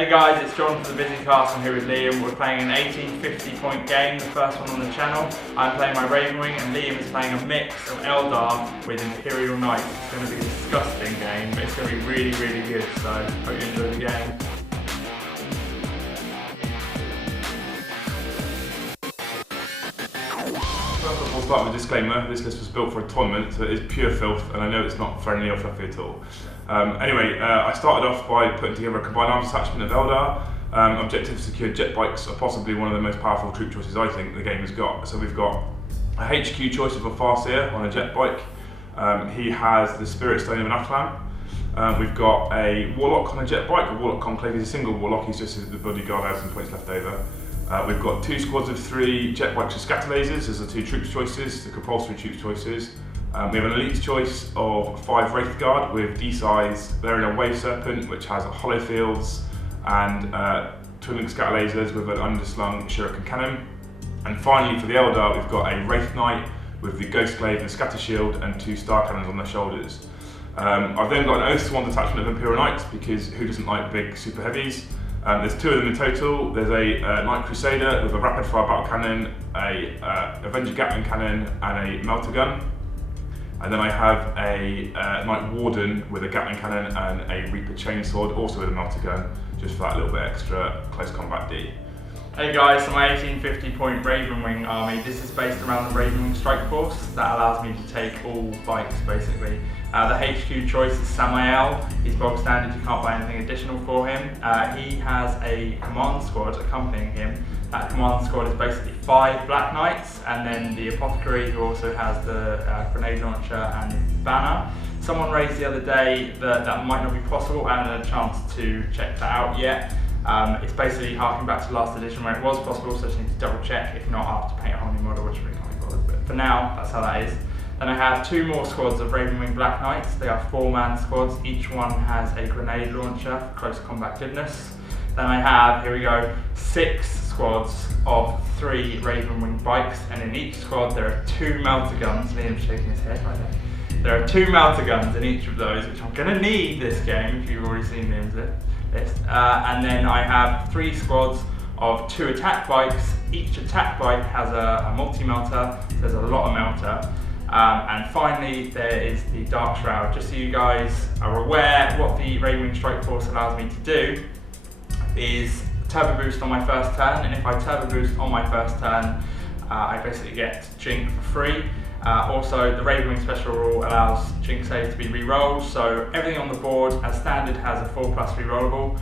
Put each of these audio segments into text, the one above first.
Hey guys, it's John from the Busycast. I'm here with Liam. We're playing an 1850 point game, the first one on the channel. I'm playing my Ravenwing and Liam is playing a mix of Eldar with Imperial Knights. It's going to be a disgusting game, but it's going to be really, really good, so hope you enjoy the game. First of all, start with a disclaimer. This list was built for a tournament, so it is pure filth, and I know it's not friendly or fluffy at all. I started off by putting together a combined arms attachment of Eldar. Objective secured jetbikes are possibly one of the most powerful troop choices I think the game has got. So we've got a HQ choice of a Farseer on a jetbike. He has the Spirit Stone of an Atlan. We've got a Warlock on a jetbike. A Warlock Conclave is a single Warlock, he's just the bodyguard, has some points left over. We've got 2 squads of 3 jetbikes with scatter lasers as the 2 troops choices, the compulsory troops choices. We have an elite choice of 5 Wraithguard with D-size. They're in a Wave Serpent which has hollow fields and twin scatter lasers with an underslung shuriken cannon. And finally for the Eldar we've got a Wraith Knight with the Ghost Glaive and Scatter Shield and 2 Star Cannons on their shoulders. I've then got an Oath Swans attachment of Imperial Knights because who doesn't like big super heavies? There's 2 of them in total. There's a Knight Crusader with a rapid fire battle cannon, a Avenger Gatling cannon and a melter gun. And then I have a Knight Warden with a Gatling cannon and a Reaper chainsword, also with a melter gun, just for that little bit extra close combat D. Hey guys, so my 1850 point Ravenwing army, this is based around the Ravenwing strike force. That allows me to take all bikes basically. The HQ choice is Samael. He's bog standard, you can't buy anything additional for him. He has a command squad accompanying him. That command squad is basically 5 Black Knights and then the Apothecary, who also has the grenade launcher and banner. Someone raised the other day that that might not be possible. I haven't had a chance to check that out yet. It's basically harking back to last edition where it was possible, so I just need to double check. If not, I'll have to paint a whole new model, which really can't be bothered. But for now, that's how that is. Then I have 2 more squads of Ravenwing Black Knights. They are 4-man squads. Each one has a grenade launcher for close combat goodness. Then I have, here we go, 6 squads of 3 Ravenwing bikes, and in each squad there are 2 melter guns. Liam's shaking his head right there. There are 2 melter guns in each of those, which I'm going to need this game if you've already seen Liam's list. And then I have 3 squads of 2 attack bikes. Each attack bike has a multi-melter, so there's a lot of melter. And finally there is the Dark Shroud. Just so you guys are aware, what the Ravenwing Strike Force allows me to do is turbo boost on my first turn, and if I turbo boost on my first turn, I basically get Jink for free. Also, the Ravenwing special rule allows Jink saves to be re-rolled, so everything on the board as standard has a 4+ re-rollable.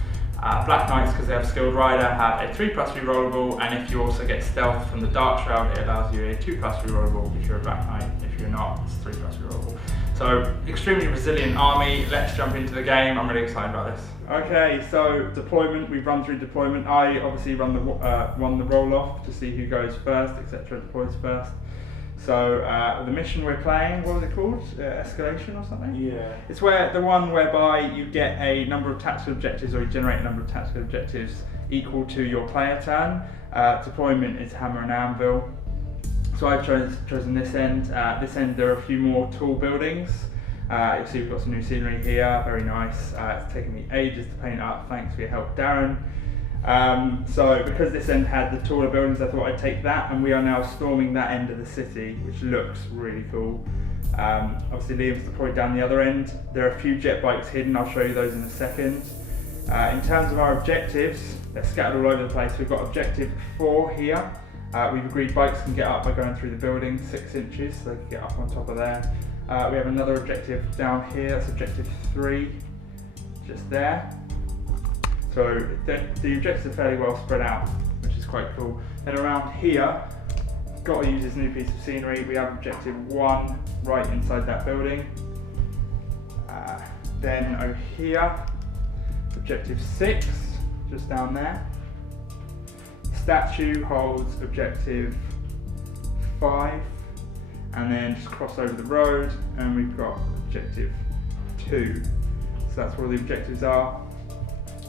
Black Knights, because they have Skilled Rider, have a 3+ re-rollable, and if you also get Stealth from the Dark Shroud, it allows you a 2+ re-rollable if you're a Black Knight. If you're not, it's 3+ re-rollable. So, extremely resilient army. Let's jump into the game. I'm really excited about this. Okay, so deployment, we've run through deployment. I obviously run the roll-off to see who goes first, etc., deploys first. So the mission we're playing, what was it called? Escalation or something? Yeah. It's the one whereby you get a number of tactical objectives, or you generate a number of tactical objectives equal to your player turn. Deployment is hammer and anvil. So I've chosen this end. This end there are a few more tall buildings. You'll see we've got some new scenery here, very nice. It's taken me ages to paint up, thanks for your help, Darren. So because this end had the taller buildings, I thought I'd take that, and we are now storming that end of the city, which looks really cool. Obviously Liam's deployed down the other end. There are a few jet bikes hidden, I'll show you those in a second. In terms of our objectives, they're scattered all over the place. We've got objective 4 here. We've agreed bikes can get up by going through the building 6 inches, so they can get up on top of there. We have another objective down here, that's objective 3, just there. So the objectives are fairly well spread out, which is quite cool. Then around here, got to use this new piece of scenery. We have objective 1 right inside that building. Then over here, objective 6, just down there. Statue holds objective 5, and then just cross over the road, and we've got objective 2. So that's where the objectives are.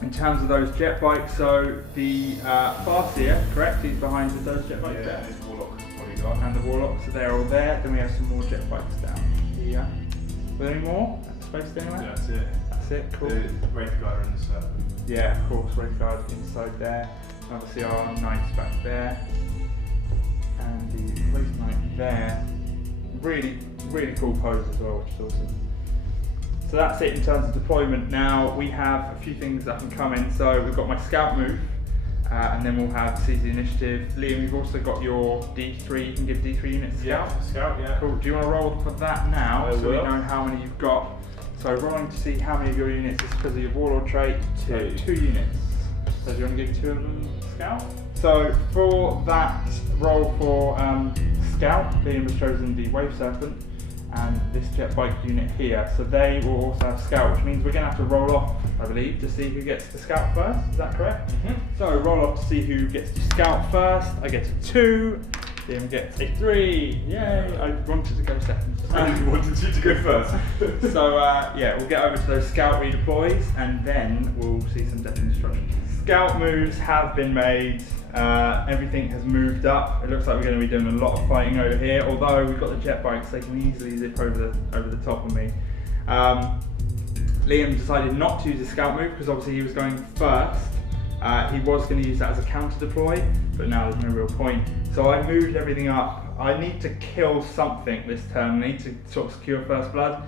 In terms of those jet bikes, so the Farseer, correct? He's behind those jet bikes there. Yeah, Warlock bodyguard. And the Warlock, so they're all there. Then we have some more jet bikes down here. Were there any more? Spaced anywhere? Yeah, that's it. That's it, cool. The Wraithguard and the Serpent. Yeah, of course, Wraithguard inside there. Obviously our Knights back there. And the Wraith Knight there. Really, really cool pose as well, which is awesome. So that's it in terms of deployment. Now we have a few things that can come in. So we've got my scout move, and then we'll have seize the initiative. Liam, you've also got your D3. You can give D3 units to scout. Yeah, scout, yeah. Cool. Do you want to roll for that now, I so will. we know how many you've got? So rolling to see how many of your units is because of your Warlord trait. So 2 units. So do you want to give 2 of them scout? So for that roll for scout, Liam has chosen the Wave Serpent and this Jetbike unit here. So they will also have scout, which means we're going to have to roll off, I believe, to see who gets to scout first. Is that correct? So roll off to see who gets to scout first. I get a 2. Liam gets a 3. Yay! I wanted to go second. I wanted you to go first. So yeah, we'll get over to those scout redeploys and then we'll see some death and destruction. Scout moves have been made. Everything has moved up. It looks like we're going to be doing a lot of fighting over here. Although we've got the jetbikes, they can easily zip over the top of me. Liam decided not to use a scout move because obviously he was going first. He was going to use that as a counter deploy, but now there's no real point. So I moved everything up. I need to kill something this turn. I need to sort of secure first blood.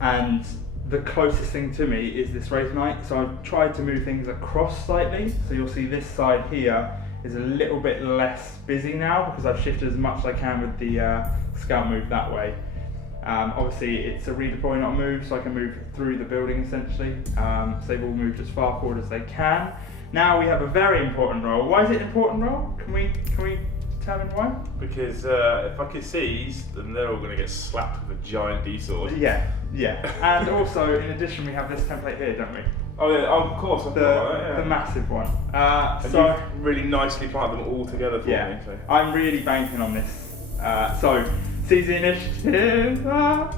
And the closest thing to me is this Wraith Knight. So I've tried to move things across slightly. So you'll see this side here is a little bit less busy now because I've shifted as much as I can with the scout move that way. Obviously it's a redeploy, not a move, so I can move through the building essentially. So they've all moved as far forward as they can. Now we have a very important role. Why is it an important role? Can we determine why? Because if I could seize, then they're all going to get slapped with a giant D-sword. Yeah. And also, in addition, we have this template here, don't we? Oh yeah, of course, I forgot about that, yeah. The massive one. And So you've really nicely planted them all together for me. So. I'm really banking on this. So, seize the initiative. Oh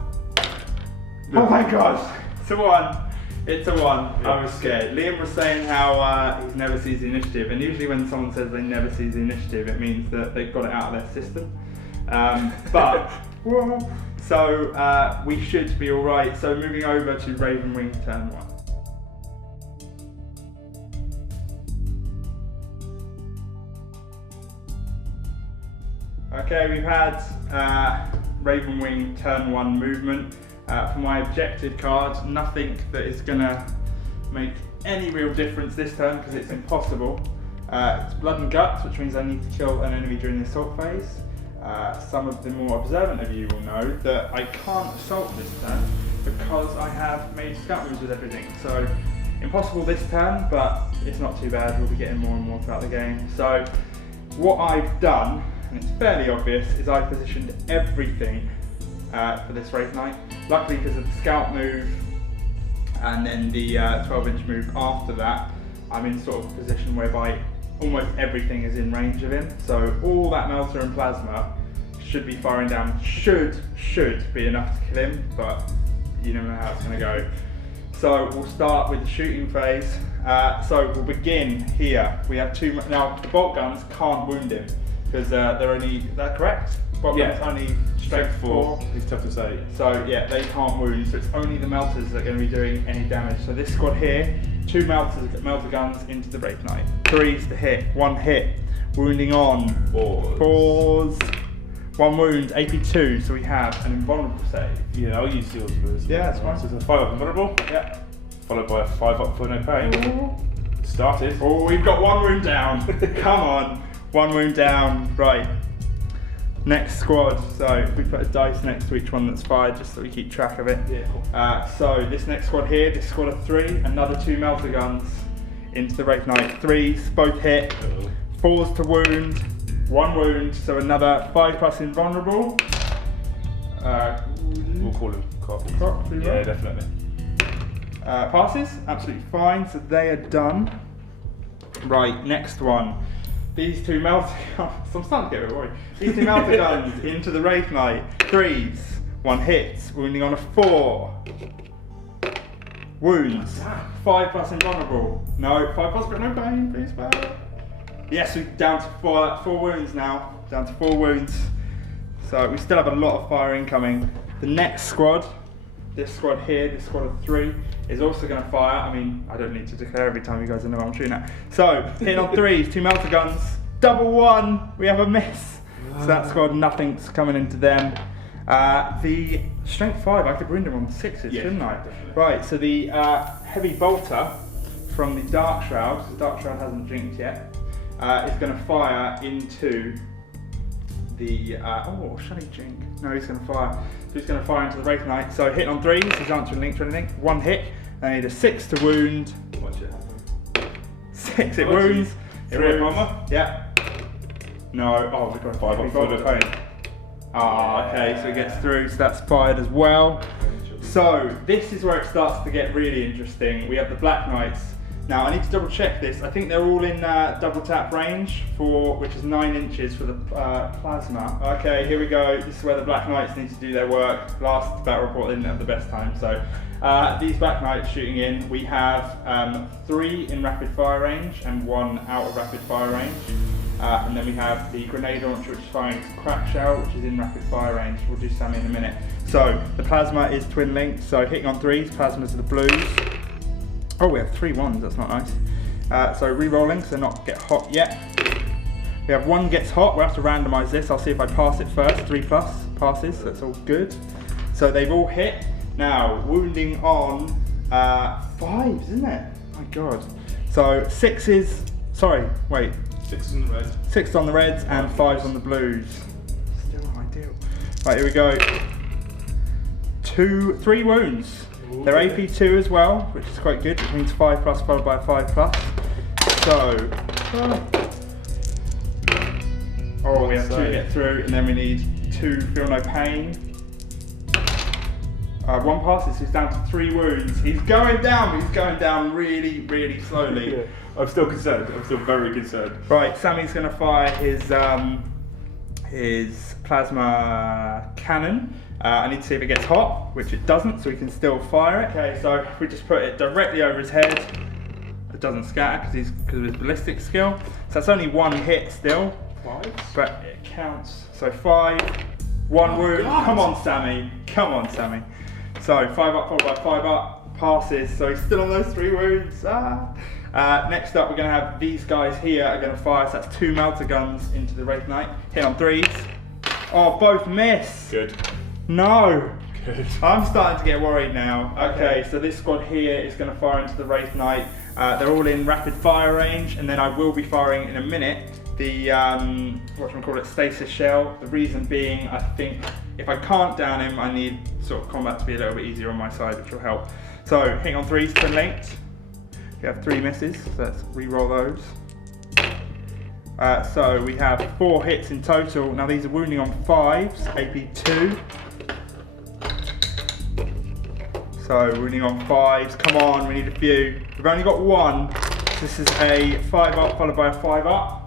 my gosh, it's a 1. It's a 1. Yeah. I was scared. Liam was saying how he's never sees the initiative, and usually when someone says they never sees the initiative, it means that they've got it out of their system. But so we should be all right. So moving over to Ravenwing turn 1. Okay, we've had Ravenwing turn 1 movement. For my objective card, nothing that is going to make any real difference this turn because it's impossible. It's blood and guts, which means I need to kill an enemy during the assault phase. Some of the more observant of you will know that I can't assault this turn because I have made scout moves with everything. So impossible this turn, but it's not too bad. We'll be getting more and more throughout the game. So what I've done, and it's fairly obvious, is I've positioned everything for this Wraith Knight. Luckily, because of the scout move and then the 12-inch move after that, I'm in sort of a position whereby almost everything is in range of him. So all that melter and plasma should be firing down. Should be enough to kill him, but you never know how it's going to go. So we'll start with the shooting phase. So we'll begin here. We have 2. Now the bolt guns can't wound him because they're only. Is that correct? Bolt guns only strength 4. It's tough to say. So yeah, they can't wound. So it's only the melters that are going to be doing any damage. So this squad here, 2 melter guns into the Wraith Knight. 3s to hit. 1 hit. Wounding on. 4s. 1 wound. AP 2. So we have an invulnerable save. Yeah, I'll use seals for this. Yeah, that's fine. So it's a 5 up invulnerable. Yeah. Followed by a 5 up for no pain. Started. Oh, we've got 1 wound down. Come on. 1 wound down. Right. Next squad. So we put a dice next to each one that's fired just so we keep track of it. Yeah, cool. So this next squad here, this squad of 3, another 2 melter guns into the Wraith Knight. 3s, both hit. 4s to wound. 1 wound, so another 5+ invulnerable. We'll call him Cock. Yeah, definitely. Passes, absolutely fine, so they are done. Right, next one. These 2 melter guns, I'm starting to get a bit worried. These 2 melter guns into the Wraith Knight. 3s, 1 hits, wounding on a 4. Wounds, 5+ invulnerable. No, 5+ but no pain, please fail. Yes, we're down to 4 wounds now. Down to 4 wounds. So we still have a lot of fire incoming. The next squad, this squad here, this squad of 3, is also going to fire. I mean, I don't need to declare every time you guys know what I'm shooting at. So, hitting on 3s, 2 melter guns, double 1, we have a miss. So that squad, nothing's coming into them. The strength 5, I could wound him on 6s, shouldn't I? Definitely. Right, so the heavy bolter from the Dark Shroud, because the Dark Shroud hasn't jinked yet, is going to fire into the, oh, shall he jink? No, he's going to fire. So he's going to fire into the Wraith Knight. So hitting on 3s, he's answering link to anything. 1 hit, I need a 6 to wound. Watch it happen. 6, it wounds. It Three wounds. armor? Yeah. No, oh, we've got a 5 up for the opponent. Ah, okay, so he gets through, so that's fired as well. So this is where it starts to get really interesting. We have the Black Knights. Now I need to double check this. I think they're all in double tap range for, which is 9 inches for the plasma. Okay, here we go. This is where the Black Knights need to do their work. Last battle report didn't have the best time. So these Black Knights shooting in, we have 3 in rapid fire range and 1 out of rapid fire range. And then we have the grenade launcher, which is firing crack shell, which is in rapid fire range. We'll do Sammy in a minute. So the plasma is twin linked, so hitting on 3s, plasmas are the blues. Oh, we have 3 1s, that's not nice. So re-rolling, so not get hot yet. We have 1 gets hot, we'll have to randomise this. I'll see if I pass it first, 3+ passes, so that's all good. So they've all hit. Now, wounding on 5s, isn't it? My God. So 6s, sorry, wait. 6 on the reds. 6 on the reds and 5s on the blues. Still not ideal. Right, here we go. 3 wounds. Ooh, they're AP2 as well, which is quite good, which means 5+ followed by 5+. So, oh, we have 2 get through, and then we need 2 feel no pain. 1 passes, he's down to 3 wounds. He's going down really, really slowly. Yeah. I'm still concerned, I'm still very concerned. Right, Sammy's going to fire his plasma cannon. I need to see if it gets hot, which it doesn't, so we can still fire it. Okay, so if we just put it directly over his head, it doesn't scatter because of his ballistic skill. So that's only 1 hit still, 5? but it counts. So 5, 1 wound. God. Come on, Sammy. Come on, Sammy. So 5 up followed by 5 up, passes. So he's still on those 3 wounds. Next up, we're going to have these guys here are going to fire. So that's 2 melter guns into the Wraith Knight. Hit on 3s. Oh, both miss. Good. No. Good. I'm starting to get worried now. Okay, so this squad here is going to fire into the Wraith Knight. They're all in rapid fire range, and then I will be firing in a minute the stasis shell. The reason being, I think if I can't down him, I need sort of combat to be a little bit easier on my side, which will help. So hitting on 3s, twin linked. We have 3 misses, so let's re-roll those. So we have 4 hits in total. Now these are wounding on 5s, AP2. So wounding on 5s, come on, we need a few. We've only got 1. This is a 5 up followed by a 5 up.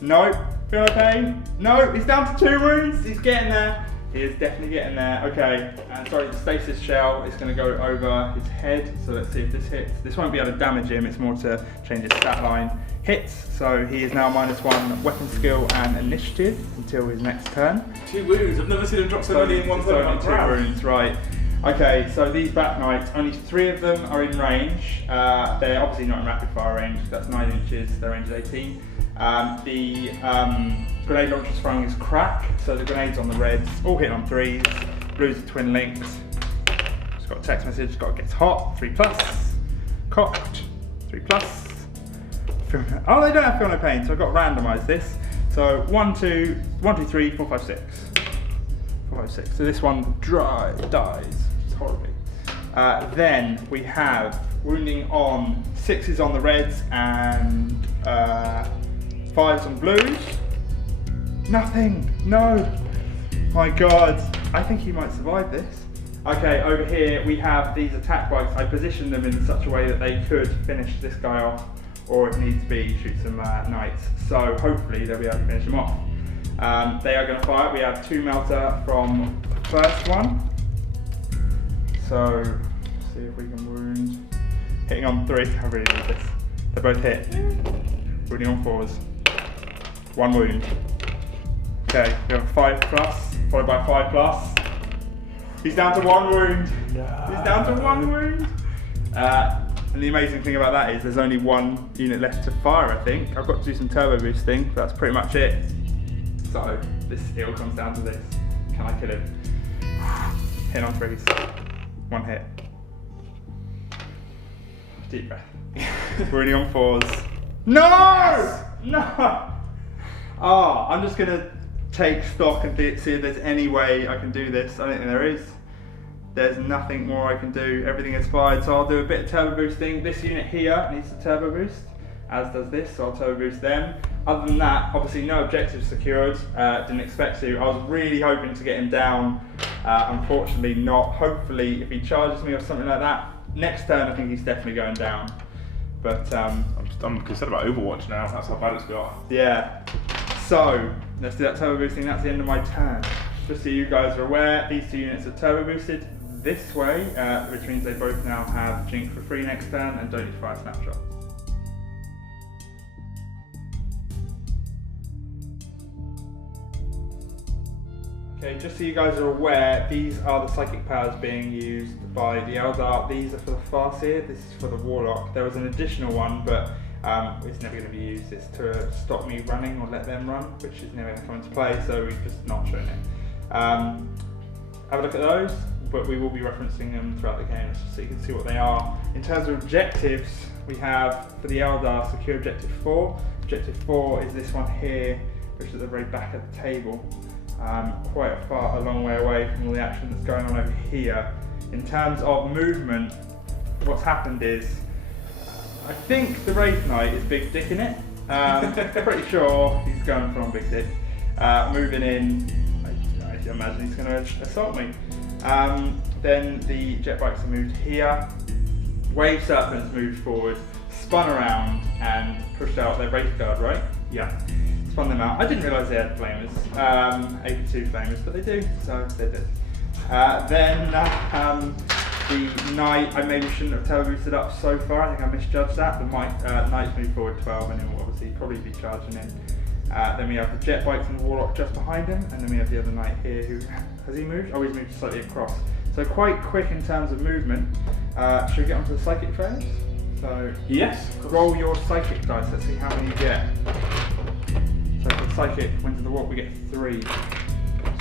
Nope, feel no pain. No, he's down to 2 wounds, he's getting there. He is definitely getting there. Okay, and sorry, the stasis shell is going to go over his head. So let's see if this hits. This won't be able to damage him, it's more to change his stat line. Hits, so he is now -1 weapon skill and initiative until his next turn. 2 wounds, I've never seen him drop so many in one turn. Only 2 wounds, right. Okay, so these Black Knights, only 3 of them are in range. They're obviously not in rapid fire range, that's 9 inches, their range is 18. The grenade launcher is firing his crack, so the grenades on the reds, all hit on 3s, blues are twin links. Just got a text message, got gets hot, 3+, cocked, 3+. Oh, they don't have feel no pain, so I've got to randomise this. So 1, 2, 3, 4, 5, 6. 4, 5, 6. So this one dies horribly. Then we have wounding on 6s on the reds and 5s on blues. Nothing. No. My God. I think he might survive this. Okay, over here we have these attack bikes. I positioned them in such a way that they could finish this guy off, or if needs be, shoot some knights. So hopefully they'll be able to finish them off. They are going to fire. We have 2 melter from the first one. So let's see if we can wound. Hitting on 3. I really need this. They both hit. Wounding on 4s. 1 wound. Okay, we have a 5+, followed by 5+. He's down to 1 wound. No. He's down to 1 wound. And the amazing thing about that is there's only one unit left to fire, I think. I've got to do some turbo boosting, but that's pretty much it. So it all comes down to this. Can I kill him? Hit on threes. One hit. Deep breath. We're only on fours. No! Yes! No! Oh, I'm just gonna take stock and see if there's any way I can do this. I don't think there is. There's nothing more I can do. Everything is fired, so I'll do a bit of turbo boosting. This unit here needs a turbo boost, as does this, so I'll turbo boost them. Other than that, obviously no objectives secured. Didn't expect to. I was really hoping to get him down. Unfortunately not. Hopefully if he charges me or something like that, next turn I think he's definitely going down. But I'm concerned about Overwatch now. That's how bad it's got. Yeah. So let's do that turbo boosting. That's the end of my turn. Just so you guys are aware, these two units are turbo boosted this way, which means they both now have Jink for free next turn and don't need to fire snapshot. Okay, just so you guys are aware, these are the psychic powers being used by the Eldar. These are for the Farseer, this is for the Warlock. There was an additional one, but it's never going to be used. It's to stop me running or let them run, which is never going to come into play, so we've just not shown it. Have a look at those, but we will be referencing them throughout the game so you can see what they are. In terms of objectives, we have for the Eldar secure objective 4. Objective 4 is this one here, which is at the very back of the table. Quite a long way away from all the action that's going on over here. In terms of movement, what's happened is, I think the Wraith Knight is big dick in it. Pretty sure he's going from big dick. Moving in, I imagine he's going to assault me. Then the jetbikes are moved here. Wave Serpents moved forward, spun around and pushed out their Wraithguard, right? Yeah. Spun them out. I didn't realise they had flamers, AP2 flamers, but they do, so they did. Then the Knight, I maybe shouldn't have turbo boosted up so far, I think I misjudged that. The Knight's moved forward 12 and he'll obviously probably be charging in. Then we have the Jetbikes and the Warlock just behind him, and then we have the other Knight here who, has he moved? Oh, he's moved slightly across. So quite quick in terms of movement. Should we get onto the Psychic phase? So yes. Roll your Psychic dice, let's see how many you get. So for the Psychic, wins of the Warp, we get 3.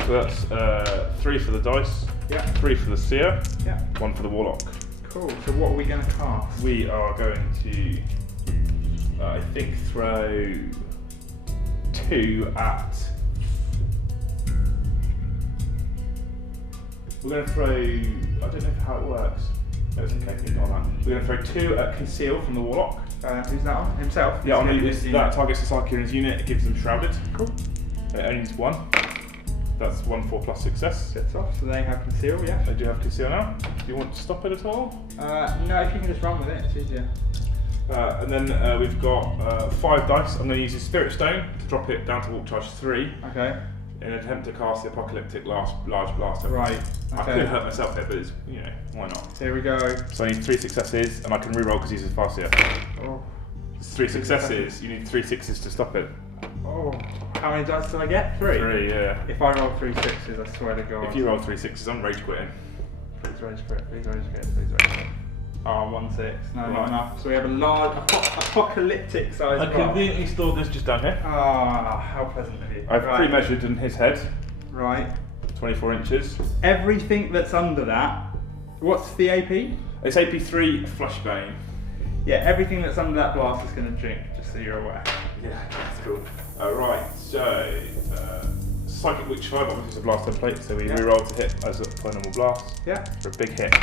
So that's 3 for the dice, yeah. 3 for the Seer, yeah. 1 for the Warlock. Cool, so what are we going to cast? We are going to, I think, throw 2 at... We're going to throw, I don't know how it works. No, it's okay, ignore that. We're going to throw 2 at Conceal from the Warlock. Who's that on? Himself? Yeah, on that targets the Psychic in his unit, it gives them Shrouded. Cool. It only needs 1. That's 1 4 plus success. Sets off, so they have Conceal, yeah. They do have Conceal now. Do you want to stop it at all? No, if you can just run with it, it's easier. And then we've got 5 dice. I'm going to use his Spirit Stone to drop it down to Warp Charge 3. Okay. In an attempt to cast the Apocalyptic Large Blast. Right. Okay. I could hurt myself there, but it's, you know, why not? Here we go. So I need 3 successes, and I can reroll because he's a Farseer. Oh. It's 3 successes. You need 3 6s to stop it. Oh. How many dice do I get? 3? 3, yeah. If I roll 3 6s, I swear to God. If you roll 3 6s, I'm rage quitting. Please rage quit. Please rage quit. Please rage quit. Oh, 1 6. No, not enough. So we have a large apocalyptic size. I conveniently stored this just down here. Ah, how pleasant of you. I've pre-measured in his head. Right. 24 inches. Everything that's under that, what's the AP? It's AP3 Flashbane. Yeah, everything that's under that blast is going to drink, just so you're aware. Yeah, that's cool. Right, so Psychic Witch 5, obviously it's a blast template, so we reroll to hit as a normal blast. Yeah. For a big hit.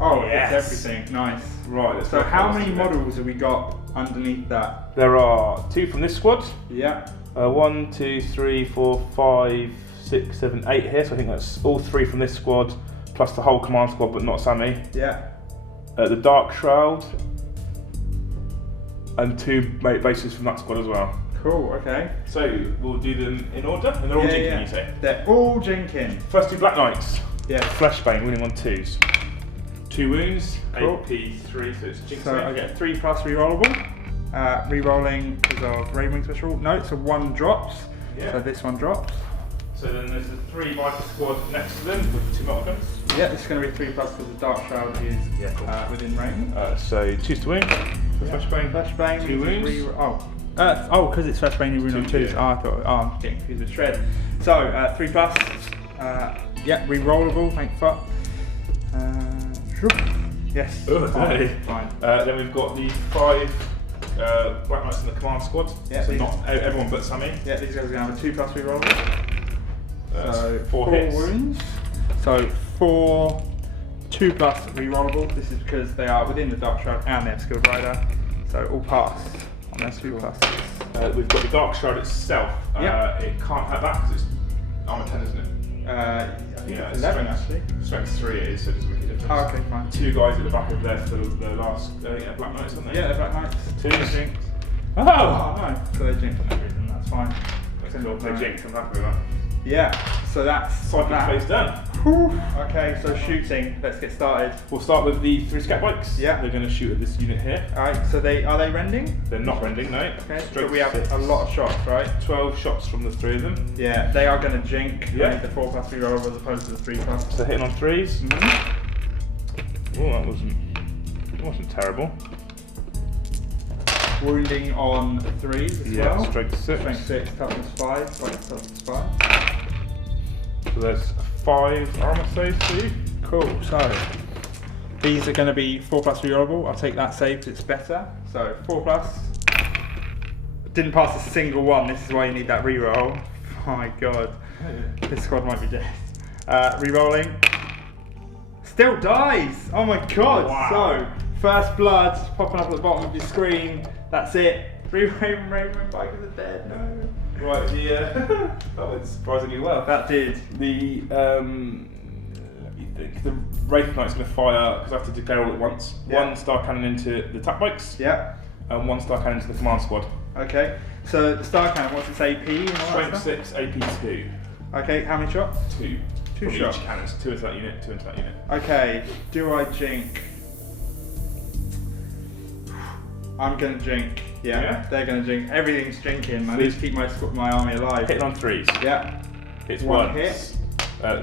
Oh, yes. It's everything. Nice. Right. So how many models have we got underneath that? There are 2 from this squad. Yeah. 1, 2, 3, 4, 5, 6, 7, 8 here. So I think that's all 3 from this squad, plus the whole command squad, but not Sammy. Yeah. The Dark Shroud, and 2 bases from that squad as well. Cool. Okay. So we'll do them in order, and they're all jinking. You say? They're all jinking. First 2 Black Knights. Yeah. Flashbane, winning on 2s. 2 wounds, cool. AP3, so it's jinx. So I get 3 plus rerollable. Rerolling because of Ravenwing special. No, so 1 drops. Yeah. So this one drops. So then there's the 3 biker squad next to them with 2 metal guns. Yeah, this is going to be 3+ because the Dark Shroud is within range. So 2 to win. Flashbang. Flashbang. 2 wounds. Because it's flashbang, you rune on 2s. Yeah. I thought, I'm getting confused with shred. So 3+. Yeah, re-rollable. Thank fuck. Yes. Oh, fine. Then we've got the 5 Black Knights in the command squad. Yeah, so not everyone but Sammy. Yeah, these guys are going to have a 2+ re-rollable. So 4 hits. wounds. So 4 2+ re-rollable. This is because they are within the Dark Shroud and they have Skilled Rider. So all pass on their 2+. We've got the Dark Shroud itself. Yeah. It can't have that because it's armor 10, isn't it? I think Yeah, it's 11 actually. Strength 3 it is, so it doesn't make a difference. Oh, okay, fine. 2 guys at the back of there for the last Black Knights, aren't they? Yeah, the Black Knights. 2 jinxed. Oh no, so they're jinxed for no reason, that's fine. They jinxed, I'm happy with that. Yeah, so that's Psychic that. phase done. Whew. Okay, so shooting, let's get started. We'll start with the 3 scat bikes. Yeah. They're going to shoot at this unit here. Alright, so are they rending? They're not rending, no. Okay, Straight but we have 6. a lot of shots, right? 12 shots from the 3 of them. Yeah, they are going to jink. Yeah. The 4+ reroll as opposed to the 3+. So hitting on 3s. Mm-hmm. Oh, that wasn't terrible. Wounding on 3s as well. Strength 6. Strength 6, toughness 5, strength toughness 5. So there's 5 armor saves for you. Cool, so these are going to be 4+ rerollable. I'll take that save because it's better. So 4+. Didn't pass a single one, this is why you need that reroll. Oh my god, this squad might be dead. Rerolling. Still dies! Oh my god! Wow. So, first blood popping up at the bottom of your screen. That's it. 3 Ravenwing bikers are dead. No. Right, that went surprisingly well. That did. The let me think. The Wraith Knight's going to fire because I have to declare all at once. Yeah. 1 star cannon into the attack bikes. Yeah. And 1 star cannon into the command squad. Okay. So the star cannon, what's its AP and all that Strength stuff? 6, AP 2. Okay. How many shots? 2. 2 From shots. each cannon. 2 into that unit. 2 into that unit. Okay. Do I jink? I'm gonna jink. Yeah. Yeah? They're gonna jink. Everything's jinking. I need to keep my army alive. Hitting on 3s. Yeah. It's One 1 hit.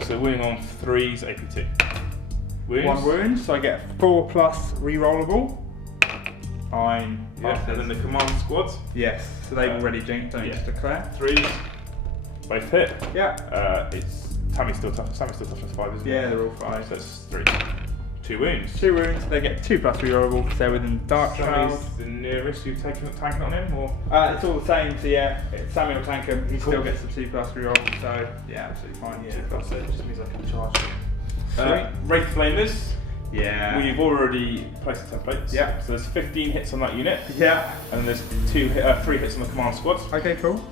So wounding on 3s, AP 2. Wounds. 1 wound, so I get 4+ rerollable. Fine. Yeah. And then the command squad. Yes, so they've already jinked, don't you just declare? 3s. Both hit. Yeah. It's Sammy's still toughness 5, isn't it? Yeah, they're all 5. So it's 3. 2 wounds. 2 wounds, they get 2+ rerollable because they're within the Dark Shroud. Sammy's the nearest you've taken tanking on him, or? It's all the same, so yeah, Samuel tank him, he still gets the 2+ reroll, so yeah, absolutely fine. Yeah, 2+. so it just means I can charge him. Sweet. Wraith Flamers. Yeah. We've already placed the templates. Yeah. So there's 15 hits on that unit, Yeah. and there's 3 hits on the command squad. Okay, cool.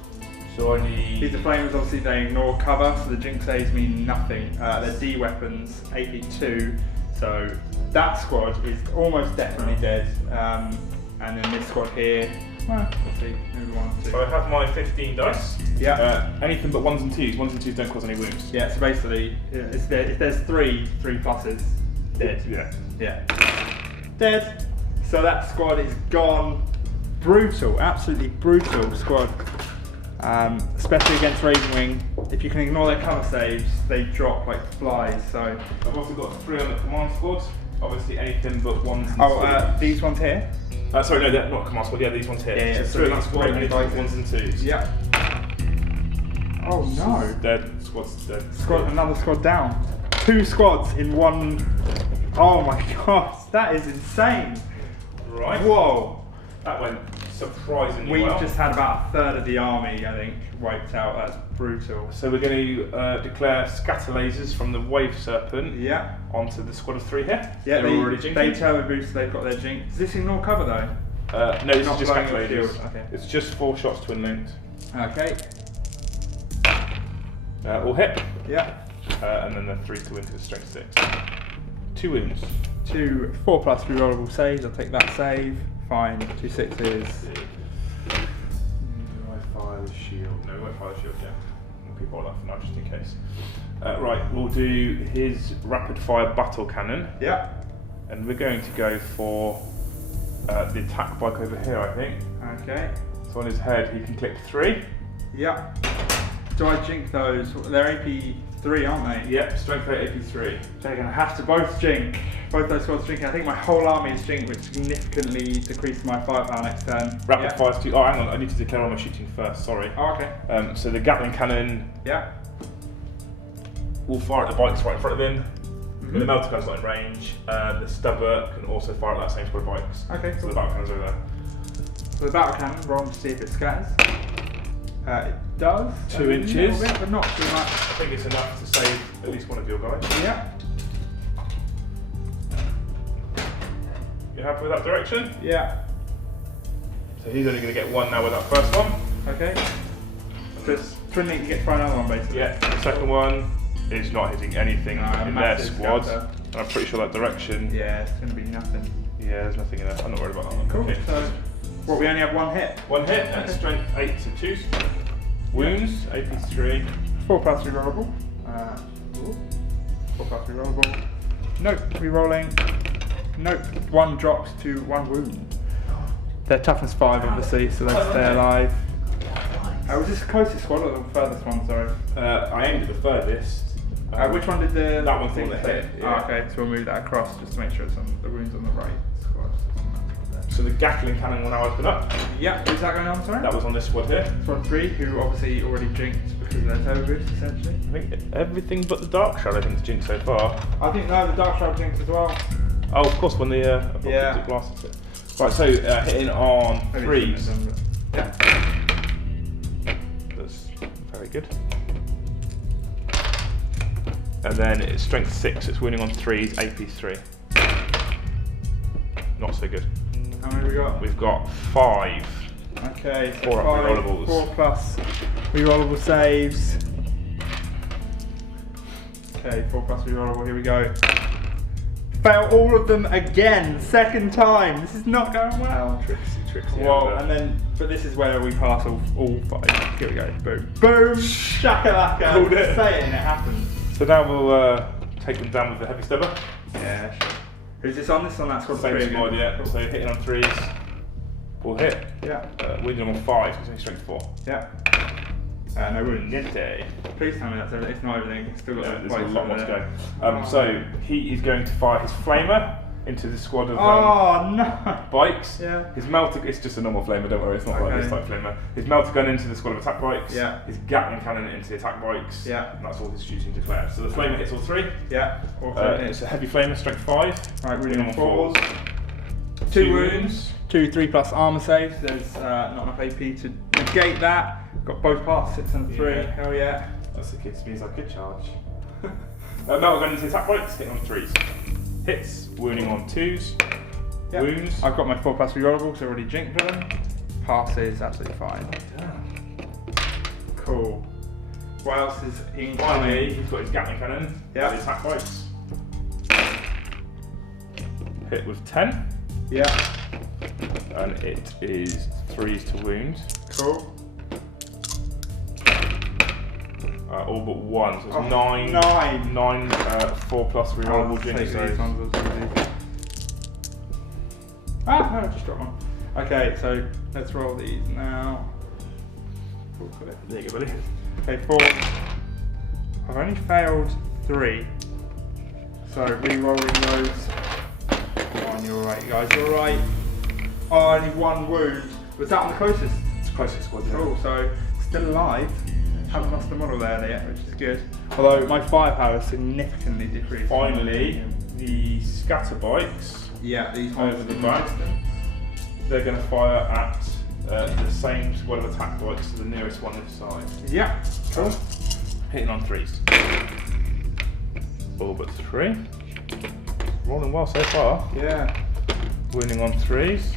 So I need. These are flamers, obviously they ignore cover, so the jinx saves mean nothing. They're D weapons, AP 2, so that squad is almost definitely dead. And then this squad here, well, we'll see, maybe 1 or 2. So I have my 15 dice. Yeah. Anything but 1s and 2s. 1s and 2s don't cause any wounds. Yeah, so basically, if there's 3 pluses, dead. Yeah. Yeah. Dead. So that squad is gone. Brutal, absolutely brutal squad. Especially against Ravenwing. If you can ignore their cover saves, they drop like flies. So. I've also got 3 on the command squad. Obviously anything but 1s and 2s. These ones here. Sorry, no, they're not command squad. Yeah, these ones here. Yeah, so 3 on that squad, Ravenwing anything but 1s and 2s. Yeah. Oh no. Dead. Squad's dead. Another squad down. 2 squads in one. Oh my god, that is insane. Right. Whoa. That went surprisingly We've well. just had about 1/3 of the army, I think, wiped out. That's brutal. So we're going to declare scatter lasers from the Wave Serpent Yeah. onto the squad of 3 here. Yeah, They're already jinxed. they turbo boost, they've got their jinx. Does this ignore cover though? No, it's Not just blowing scatter your lasers. shield, okay. It's just 4 shots twin linked. Okay. All hit. Yeah. And then the 3 to win to strength 6. 2 wounds. 2 4+ rerollable saves. I'll take that save. Fine. 2 6s. I fire the shield. No, we won't fire the shield yet. We'll keep all that for now just in case. Right, we'll do his rapid fire battle cannon. Yeah. And we're going to go for the attack bike over here, I think. Okay. So on his head he can click 3. Yeah. Do I jink those? They're AP3, aren't they? Yep, strength 8, AP3. They're going to have to both jink. Both those squads jinking. I think my whole army is jinked, which significantly decreased my firepower next turn. Rapid fire to. Oh, hang on, I need to declare all my shooting first, sorry. Oh, okay. So the Gatling cannon will fire at the bikes right in front of him. The melter gun's not in range. The stubber can also fire at that same squad of bikes. Okay, so the battle cannon's over there. So the battle cannon, roll to see if it scatters. It does. 2 inches. Bit, but not too much. I think it's enough to save at least one of your guys. Yeah. You happy with that direction? Yeah. So he's only going to get 1 now with that first one. Okay. Just twin link, you get to try another one basically. Yeah. The second one is not hitting anything in their squad. And I'm pretty sure that direction. Yeah, it's going to be nothing. Yeah, there's nothing in there. I'm not worried about that one. Cool. Okay. So, what, we only have 1 hit? 1 hit and strength 8 to choose. Wounds, AP3. 4 plus rerollable. 4 plus rerollable. Nope, rerolling. Nope, 1 drops to 1 wound. They're toughness 5 obviously, so they stay alive. Was this the closest squad or the furthest one, sorry? I aimed at the furthest. Which one did the... That one's on the hit. Yeah. Oh, okay, so we'll move that across just to make sure it's on the wounds on the right squad. So the Gatling cannon will now open up. Yeah, is that going on, sorry? That was on this squad here. Squad 3, who obviously already jinked because of their turbo boost, essentially. I think everything but the Dark Shadow thing's jinked so far. I think no, the Dark Shadow jinked as well. Oh, of course, when the apocalyptic blast hits it. Right, so hitting on 3s. Yeah. That's very good. And then it's strength 6, it's winning on 3s, AP3. Not so good. How many have we got? We've got 5. Okay, so 4 up rerollables. 4 plus rerollable saves. Okay, 4 plus rerollable, here we go. Fail all of them again, second time. This is not going well. Trixie. Whoa, and then, but this is where we pass all 5. Here we go, boom. Boom, shakalaka. Called it. Say it and it happens. So now we'll take them down with the heavy stubber. Yeah, sure. Who's this on? This on that squad? Same squad, yeah. So hitting on 3s. We'll hit. Yeah. Winning on 5, it's only strength 4. Yeah. No wounds. Niente. Please tell me that's everything. It's not everything. It's still got There's a bikes lot over more to there. go. So he is going to fire his flamer into the squad of no! bikes. Yeah. His melter, it's just a normal flamer, don't worry, it's not like this type flamer. His melter gun into the squad of attack bikes. Yeah. His Gatling cannon into the attack bikes. Yeah. And that's all his shooting declared. So the flamer hits all 3. Yeah. It's a heavy flamer, strength 5. Right, winning on 4s. 2 wounds. 2 3 plus armor saves. There's not enough AP to negate that. Got both parts, 6 and 3. Yeah. Hell yeah. That's the kids means I could charge. Melter gun into the attack bikes, hitting on 3s. Hits, wounding on 2s. Yep. Wounds. I've got my 4 plus rerollable because I already jinked for them. Passes, absolutely fine. Cool. What else is in? Finally, he's got his Gatling cannon. Yeah. And his attack bikes. Hit with 10. Yeah. And it is 3s to wound. Cool. All but 1, so it's 9. 4 plus rerollable jinx saves. Ah, no, I just dropped one. Okay, so let's roll these now. There you go, buddy. Okay, 4. I've only failed 3. So re-rolling those. Come on, you're alright, guys, you're alright. Oh, only 1 wound. Was that on the closest? It's the closest squad, yeah. Cool, so still alive. Haven't lost the model there yet, which is good. Although my firepower is significantly decreased. Finally, the scatter bikes. Yeah, these over the back. They're going to fire at the same squad of attack bikes to the nearest one this side. Yeah, cool. Hitting on 3s. All but 3. Rolling well so far. Yeah. Winning on 3s.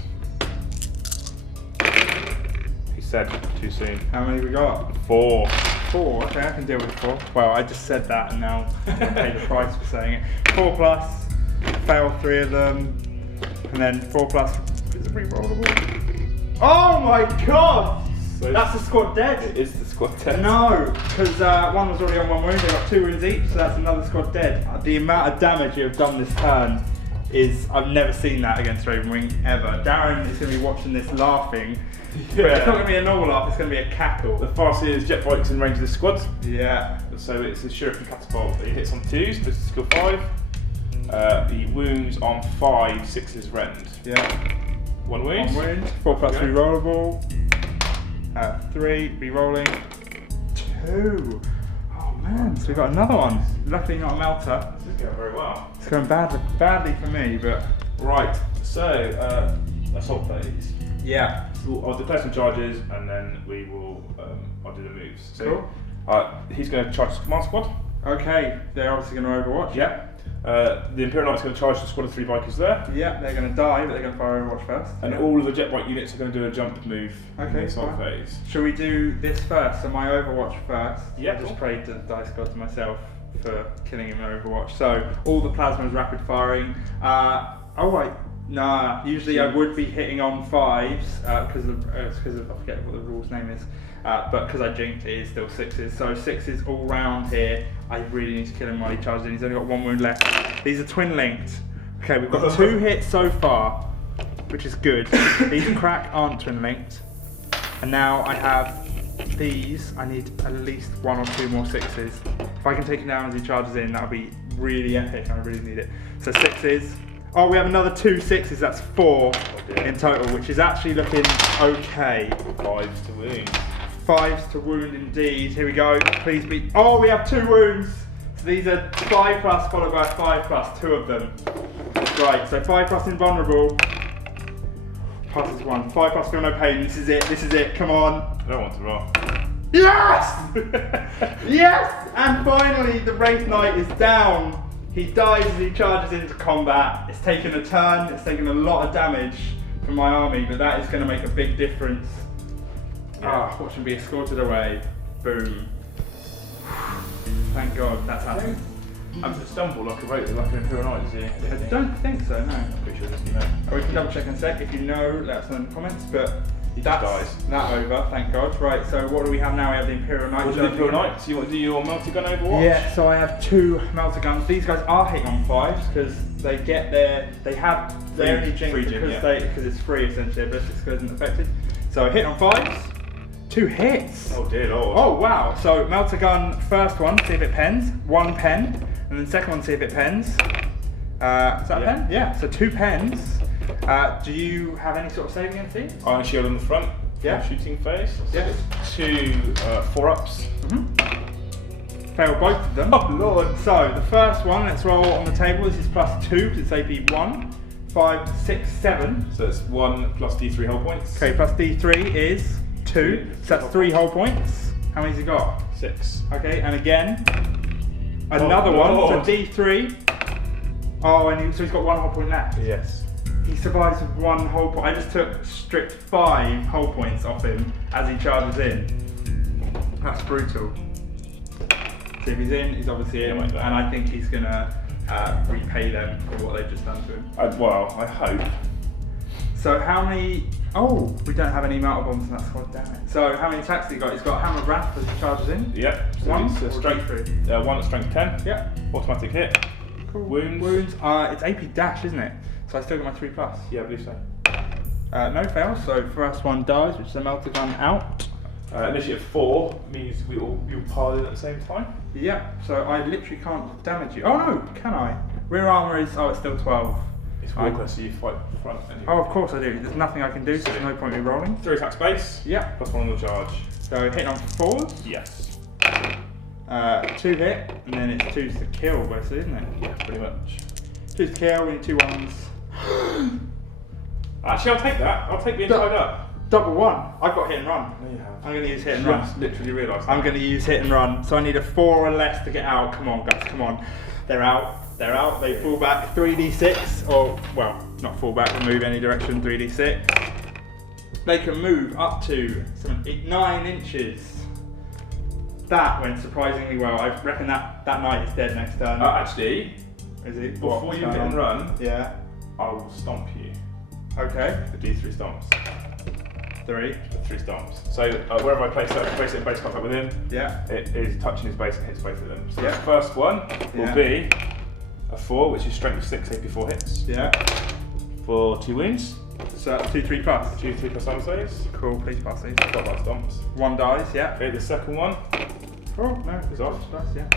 He said too soon. How many we got? 4. 4, okay, I can deal with 4. Well, I just said that and now I'm going to pay the price for saying it. 4 plus, fail 3 of them, and then 4 plus, is it re-rollable? Oh my god! So that's the squad dead. It is the squad dead. No, because one was already on 1 wound, they got 2 wounds each, so that's another squad dead. The amount of damage you have done this turn is, I've never seen that against Ravenwing ever. Darren is going to be watching this laughing. Yeah. But it's not going to be a normal laugh, it's going to be a cackle. The Farseer's Jetbikes in range of the squad. Yeah. So it's a shuriken catapult. It hits on 2s, this is skill 5. The wounds on 5, 6s rend. Yeah. 1 wound. 1 wound. 4 plus rerollable. 3, rerolling. 2. Oh man, so we've got another one. Luckily not a melter. This is going very well. It's going badly for me, but... Right, so assault phase. Yeah. So I'll declare some charges and then we will, I'll do the moves. So, cool. He's going to charge the command squad. Okay, they're obviously going to overwatch. Yeah. The Imperial Knight's going to charge the squad of 3 bikers there. Yeah, they're going to die, but they're going to fire overwatch first. And all of the jetbike units are going to do a jump move in the assault phase. Shall we do this first? So my overwatch first. Yeah. I just prayed to the dice god to myself for killing him in overwatch. So all the plasma is rapid firing. Oh wait, nah. Usually I would be hitting on 5s because of I forget what the rule's name is. But because I jinked it is still 6s. So 6s all round here. I really need to kill him while he charges in. He's only got 1 wound left. These are twin linked. Okay, we've got 2 hits so far, which is good. These crack aren't twin linked. And now I have these. I need at least 1 or 2 more 6s. If I can take him down as he charges in, that'll be really epic. I really need it. So 6s. Oh, we have another 2 6s. That's 4 in total, which is actually looking okay. 5s to wound. 5s to wound indeed. Here we go. Please be. Oh, we have 2 wounds. So these are 5 plus followed by 5 plus, 2 of them. Right, so 5 plus invulnerable. Plus is 1. 5 plus feel no pain. This is it. This is it. Come on. I don't want to roll. Yes! Yes! And finally, the Wraith Knight is down. He dies as he charges into combat. It's taken a turn. It's taken a lot of damage from my army, but that is going to make a big difference. Ah, watch him be escorted away. Boom. Thank God that's happened. I'm going to stumble like a Wraith, like an Imperial Knight, is he? I don't think so, no. I'm pretty sure there's no. We can double check in a sec. If you know, let us know in the comments. But He that's just dies. that over, thank God. Right, so what do we have now? We have the Imperial Knight. What do the Imperial Knights? You want to do your multi-gun overwatch? Yeah, so I have 2 melter guns. These guys are hitting on 5s because they get their, they're only jinked because it's free essentially. Their ballistics isn't affected. So hit on 5s. 2 hits. Oh dear Lord. Oh wow. So melter gun, first one, see if it pens. 1 pen. And then second one, see if it pens. Is that a pen? Yeah, so 2 pens. Do you have any sort of saving entity? Iron shield on the front. Yeah. Shooting phase. Yeah. 2 4-ups. Fail both of them. Oh Lord. So the first one, let's roll on the table. This is +2 because it's AP 1, 5, 6, 7. So it's 1 plus D3 hull points. Okay, plus D3 is 2. So that's 3 hull points. How many's he got? 6. Okay, and again, another one. So D3. Oh, and so he's got 1 hull point left. Yes. He survives with 1 hull point. I just took strict 5 hull points off him as he charges in. That's brutal. So if he's in, he's obviously in, and I think he's gonna repay them for what they've just done to him. Well, I hope. So how many? Oh, we don't have any melter bombs in that squad, damn it. So how many attacks has he got? He's got Hammer of Wrath as he charges in. Yep. So 1 it's strength 3. 1 at strength 10. Yep. Automatic hit. Cool. Wounds. Wounds. It's AP dash, isn't it? So I still got my 3 plus. Yeah, I believe so. No fails. So first one dies, which is a melter gun out. Initiative 4 means you'll pile in at the same time. Yep. So I literally can't damage you. Oh no, can I? Rear armor is it's still 12. It's Walker, so you fight front. Oh, of course I do. There's nothing I can do, so there's no point in me rolling. 3 attacks base. Yep. Plus 1 on the charge. So hitting on 4s. Yes. 2 hit, and then it's 2s to kill, basically, isn't it? Yeah, pretty much. 2s to kill, we need 2 1s. Actually, I'll take that. I'll take the inside up. Double 1. I've got hit and run. No, you have. I'm going to use hit and run. Just literally realised that. I'm going to use hit and run. So I need a 4 or less to get out. Come on, guys, come on. They're out. They're out. They fall back 3d6, or, well, not fall back, move any direction, 3d6. They can move up to 9 inches. That went surprisingly well. I reckon that knight is dead next turn. Actually, is it? before you hit and run, yeah. I will stomp you. Okay. The D3 stomps. 3. The 3 stomps. So wherever I place it in base contact with him, yeah. it is touching his base and hits both of them. So yeah. the first one will be a 4, which is strength 6, AP 4 hits. Yeah. For 2 wounds. So that's 2, 3 plus. 2, 3 plus armor saves. Cool, please pass these. Got that stomps. 1 dies, yeah. Okay, the second one Oh, no, is off. Dice, yeah.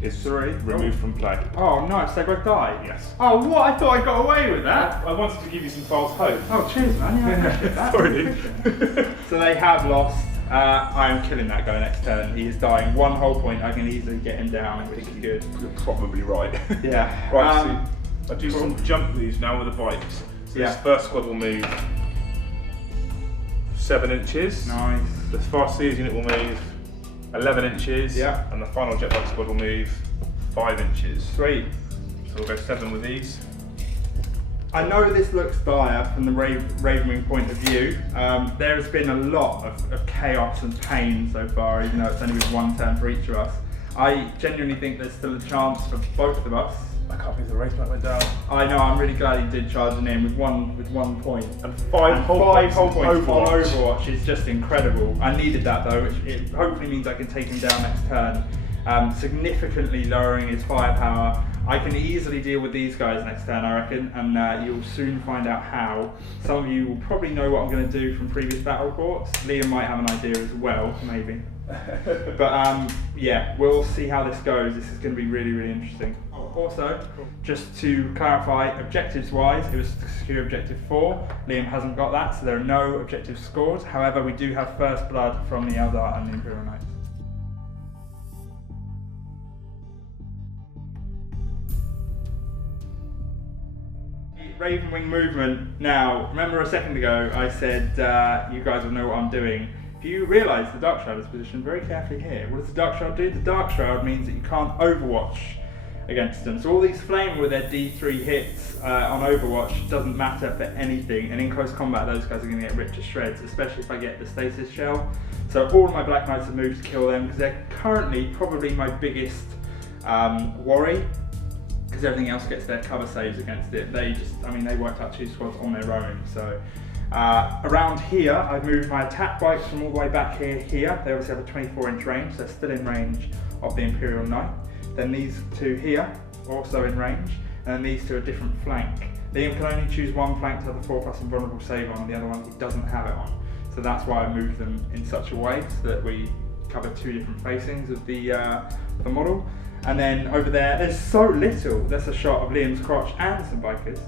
Is 3. removed from play. Oh, nice, they both die. Yes. Oh, what? I thought I got away with that. I wanted to give you some false hope. Oh, cheers, man. Yeah, I appreciate that. Sorry. So they have lost. I am killing that guy next turn. He is dying 1 whole point. I can easily get him down, which is good. You're probably right. Yeah. Right, so I do some jump moves now with the bikes. So Yeah. this first squad will move 7 inches. Nice. The Farseer's unit will move 11 inches. Yeah. And the final jetbike squad will move 5 inches. Sweet. So we'll go 7 with these. I know this looks dire from the Ravenwing point of view. There has been a lot of chaos and pain so far, even though it's only been 1 turn for each of us. I genuinely think there's still a chance for both of us. I can't believe the Wraith Knight went down. I know, I'm really glad he did charging in with one point. And 5 whole points on Overwatch. Overwatch is just incredible. I needed that though, which it hopefully means I can take him down next turn, significantly lowering his firepower. I can easily deal with these guys next turn, I reckon, and you'll soon find out how. Some of you will probably know what I'm going to do from previous battle reports. Liam might have an idea as well, maybe. But yeah, we'll see how this goes. This is going to be really, really interesting. Also, just to clarify, objectives-wise, it was to secure objective 4. Liam hasn't got that, so there are no objectives scored. However, we do have first blood from the Eldar and the Imperial Knights. Ravenwing movement. Now, remember a second ago I said you guys will know what I'm doing. If you realise the Dark Shroud is positioned very carefully here, what does the Dark Shroud do? The Dark Shroud means that you can't Overwatch against them. So all these flame with their D3 hits on Overwatch doesn't matter for anything, and in close combat those guys are going to get ripped to shreds, especially if I get the Stasis Shell. So all of my Black Knights have moved to kill them because they're currently probably my biggest worry, because everything else gets their cover saves against it. They just, I mean, they wiped out 2 squads on their own. So around here, I've moved my attack bikes from all the way back here. They obviously have a 24-inch range, so they're still in range of the Imperial Knight. Then these 2 here, also in range, and then these 2 are a different flank. Liam can only choose one flank to have the 4+ invulnerable save on, and the other one he doesn't have it on. So that's why I moved them in such a way so that we cover 2 different facings of the model. And then over there, there's so little. That's a shot of Liam's crotch and some bikers.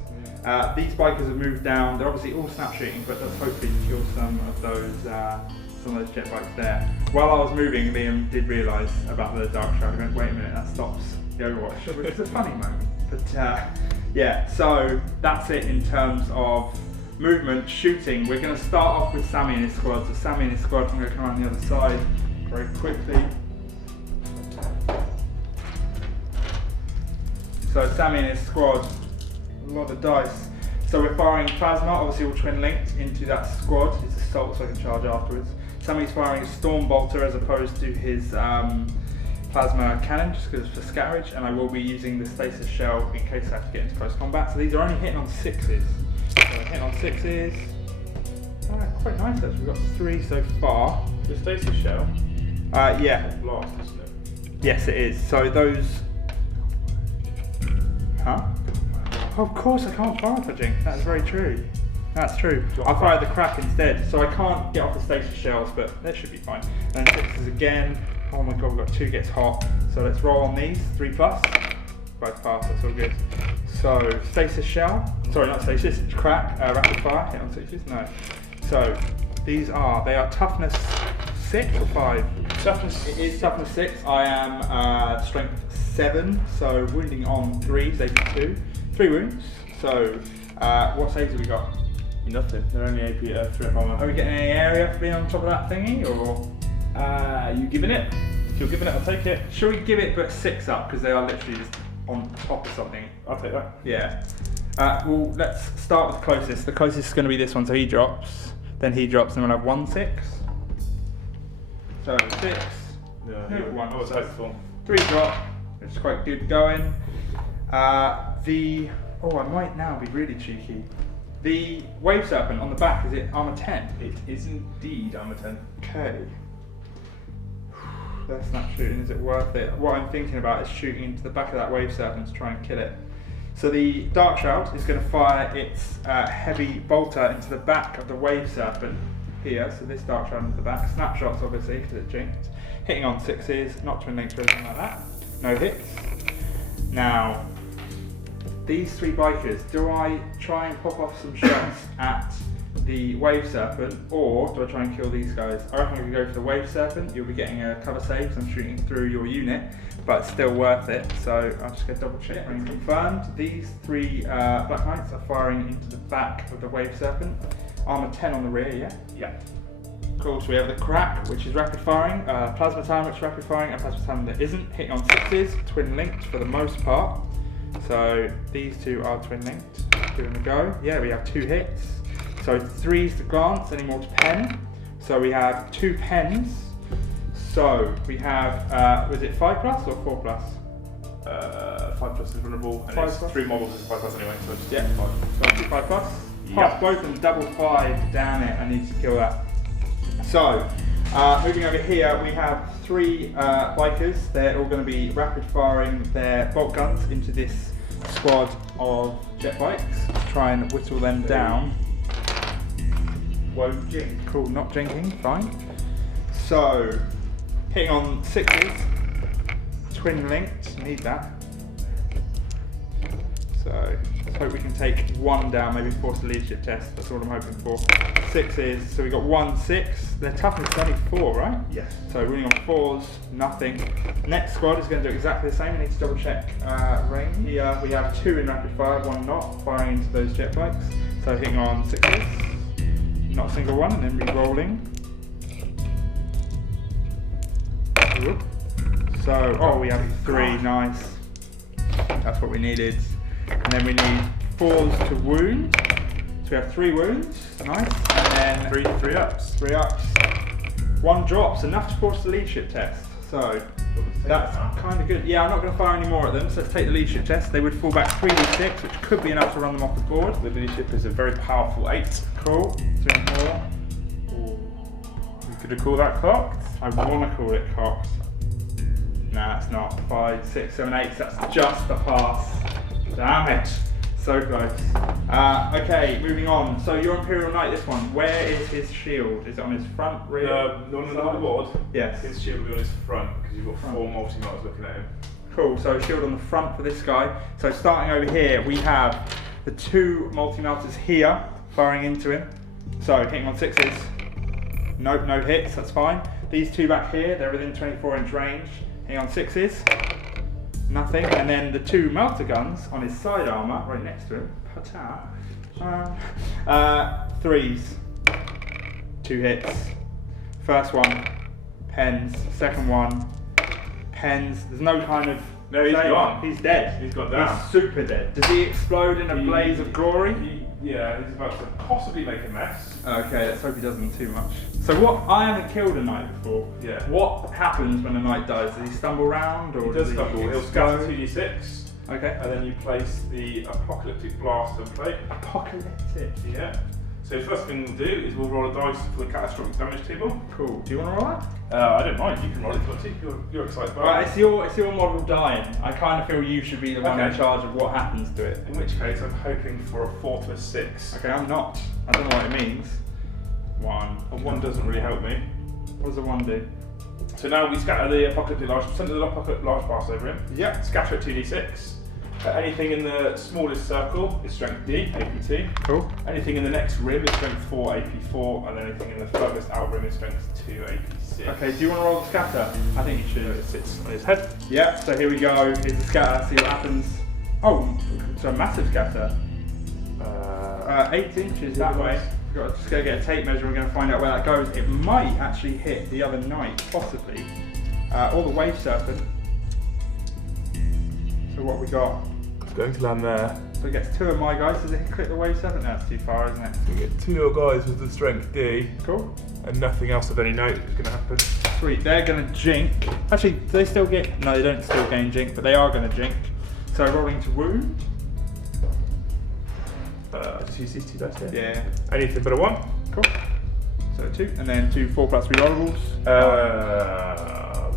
These bikers have moved down. They're obviously all snap shooting, but that's hopefully to kill some of those jetbikes there. While I was moving, Liam did realise about the Dark Shroud. He went, wait a minute, that stops the Overwatch, which is a funny moment. But yeah, so that's it in terms of movement. Shooting, we're going to start off with Sammy and his squad. So Sammy and his squad, I'm going to come around the other side very quickly. So Sammy and his squad, a lot of dice. So we're firing plasma, obviously all twin linked into that squad. It's assault, so I can charge afterwards. Sammy's firing a storm bolter as opposed to his plasma cannon, just because for scatterage, and I will be using the stasis shell in case I have to get into close combat. So these are only hitting on 6s. So hitting on 6s. Quite nice actually, we've got 3 so far. The stasis shell? Yeah. Blast, isn't it? Yes it is. So those... Huh? Oh, of course I can't fire fudging. That's very true. That's true. I'll fire the crack instead. So I can't get off the stasis shells, but that should be fine. And then 6s again. Oh my god, we've got 2 gets hot. So let's roll on these. 3+. Both pass, that's all good. So stasis shell. Sorry, not stasis, it's crack. Rapid fire. Hit on 6s? No. So these are, they are toughness 6 or 5? Toughness. It is toughness 6. I am strength 7, so wounding on 3, save 2. 3 wounds. So what saves have we got? Nothing. They're only AP 3 armor. Are we getting any area for being on top of that thingy, or? You giving it? If you're giving it, I'll take it. Should we give it but 6 up, because they are literally just on top of something? I'll take that. Yeah. Well, let's start with the closest. The closest is going to be this one, so he drops, then he drops, and we'll have 1 6. So 6. Yeah, one. I was hopeful. 3 drop. It's quite good going. Oh, I might now be really cheeky. The Wave Serpent on the back, is it armor 10? It is indeed armor 10. Okay. their snap shooting, is it worth it? What I'm thinking about is shooting into the back of that Wave Serpent to try and kill it. So the Dark Shroud is going to fire its heavy bolter into the back of the Wave Serpent here. So this Dark Shroud into the back. Snapshots obviously because it jinked. Hitting on 6s, not twin links or anything like that. No hits. Now, these 3 bikers, do I try and pop off some shots at the Wave Serpent, or do I try and kill these guys? I reckon if you go for the Wave Serpent, you'll be getting a cover save because I'm shooting through your unit, but it's still worth it. So I'm just going to double check and confirmed. These 3 Black Knights are firing into the back of the Wave Serpent. Armor 10 on the rear, yeah? Yeah. Cool, so we have the Crack, which is rapid firing, Plasma Time, which is rapid firing, and Plasma Time that isn't, hitting on 6s, twin linked for the most part. So these 2 are twin linked. Give them a go. Yeah, we have 2 hits. So 3s to glance, any more to pen. So we have 2 pens. So we have, was it 5+ or 4+? 5+ is vulnerable, and 5+? it's 3 models is 5+ anyway, so it's Yeah, 5. So 5+. Pass Yeah. both of them, double 5, damn it, I need to kill that. So, moving over here, we have 3 bikers. They're all going to be rapid firing their bolt guns into this squad of jet bikes to try and whittle them down. Won't jink. Cool, not jinking, fine. So, hitting on 6s, twin linked, need that. So, let's hope we can take 1 down, maybe force a leadership test, that's all I'm hoping for. 6s, so we got 1, 6, their toughness is only 4, right? Yes. So running on 4s, nothing. Next squad is going to do exactly the same, we need to double check range. Here we have 2 in rapid fire, 1 not, firing into those jet bikes. So hitting on 6s, not a single one, and then re-rolling. So, oh, we have 3, nice. That's what we needed. And then we need 4s to wound. So we have 3 wounds, nice. And then 3 ups. 3 ups. 1 drops, enough to force the leadership test. So that's kind of good. Yeah, I'm not going to fire any more at them, so let's take the leadership test. They would fall back 3d6, which could be enough to run them off the board. The leadership is a very powerful 8. Cool. 3 more. You could have called that cocked. I want to call it cocked. Nah, it's not. 5, 6, 7, 8. That's just a pass. Damn it. So close. Okay, moving on. So your Imperial Knight, this one. Where is his shield? Is it on his front, rear? No, on the board. Yes. His shield will be on his front because you've got 4 multi-mods looking at him. Cool. So shield on the front for this guy. So starting over here, we have the 2 multi-melters here firing into him. So hitting on 6s. Nope, no hits. That's fine. These 2 back here, they're within 24-inch range. Hitting on 6s. Nothing, and then the 2 melter guns on his side armour, right next to him. 3s, 2 hits. First one, pens. Second one, pens. There's no kind of. No, he's gone. He's dead. He's gone down. He's super dead. Does he explode in a blaze of glory? Yeah, he's about to possibly make a mess. Okay, let's hope he doesn't too much. So what? I haven't killed a knight before. Yeah. What happens when a knight dies? Does he stumble around, or He does stumble. He'll scatter 2d6. Okay. And then you place the Apocalyptic Blaster plate. Apocalyptic. Yeah. So first thing we'll do is we'll roll a dice for the catastrophic damage table. Cool. Do you want to roll that? I don't mind. You can roll it if you want to. You're excited about Right, it. it's your model dying. I kind of feel you should be the one in charge of what happens to it. In which case, I'm hoping for a 4 to a 6. Okay, I'm not. I don't know what it means. 1. A 1 doesn't really help me. What does a 1 do? So now we scatter the Apocalyptic Large, send the Apocalyptic Large Blast over him. Yep. Scatter at 2d6. Anything in the smallest circle is strength D, AP2. Cool. Anything in the next rim is strength 4, AP4, and anything in the furthest out rim is strength 2, AP6. Okay, do you want to roll the scatter? I think you should. It sits on his head. Yep, so here we go. Here's the scatter, see what happens. Oh, so a massive scatter. 8 inches that way. Just going to get a tape measure, we're going to find out where that goes. It might actually hit the other knight, possibly. Or the Wave Serpent. So what we got? It's going to land there. So it gets 2 of my guys. Does it click the Wave Serpent? That's too far, isn't it? We get 2 little guys with the strength D. Cool. And nothing else of any note is going to happen. Sweet, they're going to jink. Actually, do they still get... No, they don't still gain jink, but they are going to jink. So rolling to wound. Just use these 2 dice here. Yeah. Anything but a 1. Cool. So 2, and then 2 4+ rerollables.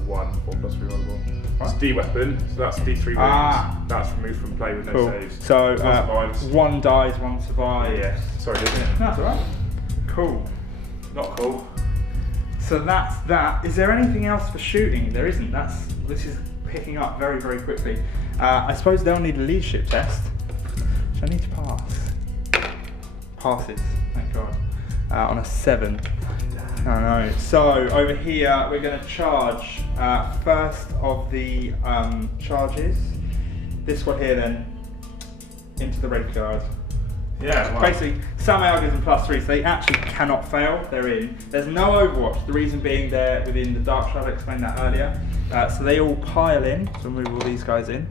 1, 4+ rerollable. It's D weapon, so that's D3 wounds. That's removed from play with no saves. So one dies, one survives. Yeah, sorry, isn't it? That's alright. Cool. Not cool. So that's that. Is there anything else for shooting? There isn't. This is picking up very, very quickly. I suppose they'll need a leadership test, which I need to pass. Passes, thank God. On a 7. I know. So over here we're going to charge first of the charges. This one here then into the Wraithguard. Yeah. Wow. Basically, Samael gives them +3, so they actually cannot fail. They're in. There's no Overwatch. The reason being they're within the Dark Shadow. I explained that earlier. So they all pile in. So we'll move all these guys in.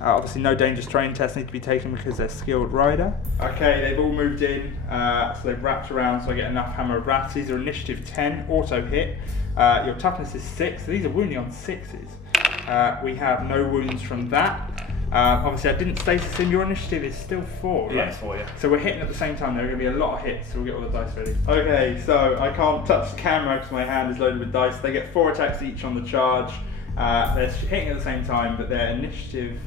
Obviously, no dangerous terrain tests need to be taken because they're skilled rider. Okay, they've all moved in. So they've wrapped around, so I get enough hammer of wrath. These are initiative 10, auto hit. Your toughness is 6. So these are wounding on 6s. We have no wounds from that. Obviously, I didn't status in. Your initiative is still 4, right? Yeah, it's 4, yeah. So we're hitting at the same time. There are going to be a lot of hits, so we'll get all the dice ready. Okay, so I can't touch the camera because my hand is loaded with dice. They get 4 attacks each on the charge. They're hitting at the same time, but their initiative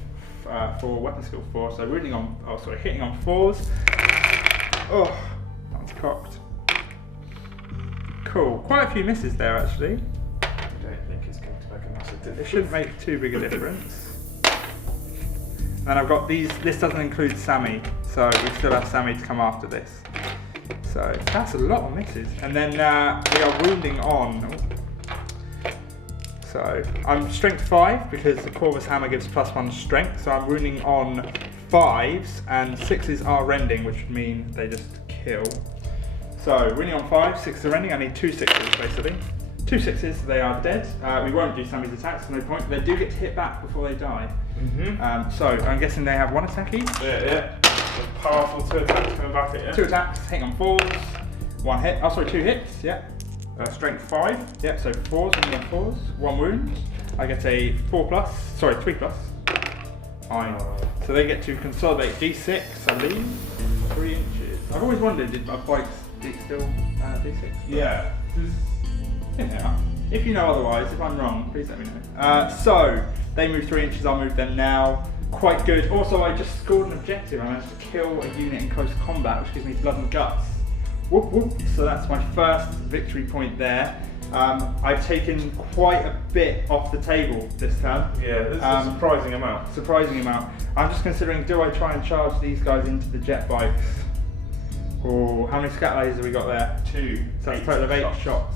4, weapon skill 4. So hitting on 4s. Oh, that was cocked. Cool. Quite a few misses there, actually. I don't think it's going to make a massive difference. It shouldn't make too big a difference. And I've got these, this doesn't include Sammy, so we still have Sammy to come after this. So that's a lot of misses. And then we are wounding on. So I'm strength 5 because the Corvus Hammer gives +1 strength, so I'm wounding on 5s, and 6s are rending, which would mean they just kill. So wounding on 5, 6s are rending, I need 2 6s basically. 2 6s, they are dead. We won't do Sammy's attacks, no point. They do get to hit back before they die. So I'm guessing they have 1 attack each? Yeah. A powerful 2 attacks coming back at you. 2 attacks, hitting on 4s. 1 hit, 2 hits, yeah. Strength 5, yeah, so 4s, and 4s. 1 wound. I get a 3+. Fine. So they get to consolidate D6, I believe. 3 inches. I've always wondered, did my bikes still D6? Yeah. Yeah. If you know otherwise, if I'm wrong, please let me know. So they move 3 inches, I'll move them now. Quite good. Also, I just scored an objective. I managed to kill a unit in close combat, which gives me blood and guts. Whoop whoop. So that's my first victory point there. I've taken quite a bit off the table this turn. Yeah, this is a surprising amount. Surprising amount. I'm just considering, do I try and charge these guys into the jetbikes? Or how many scatter lasers have we got there? 2. So that's a total of 8 shots.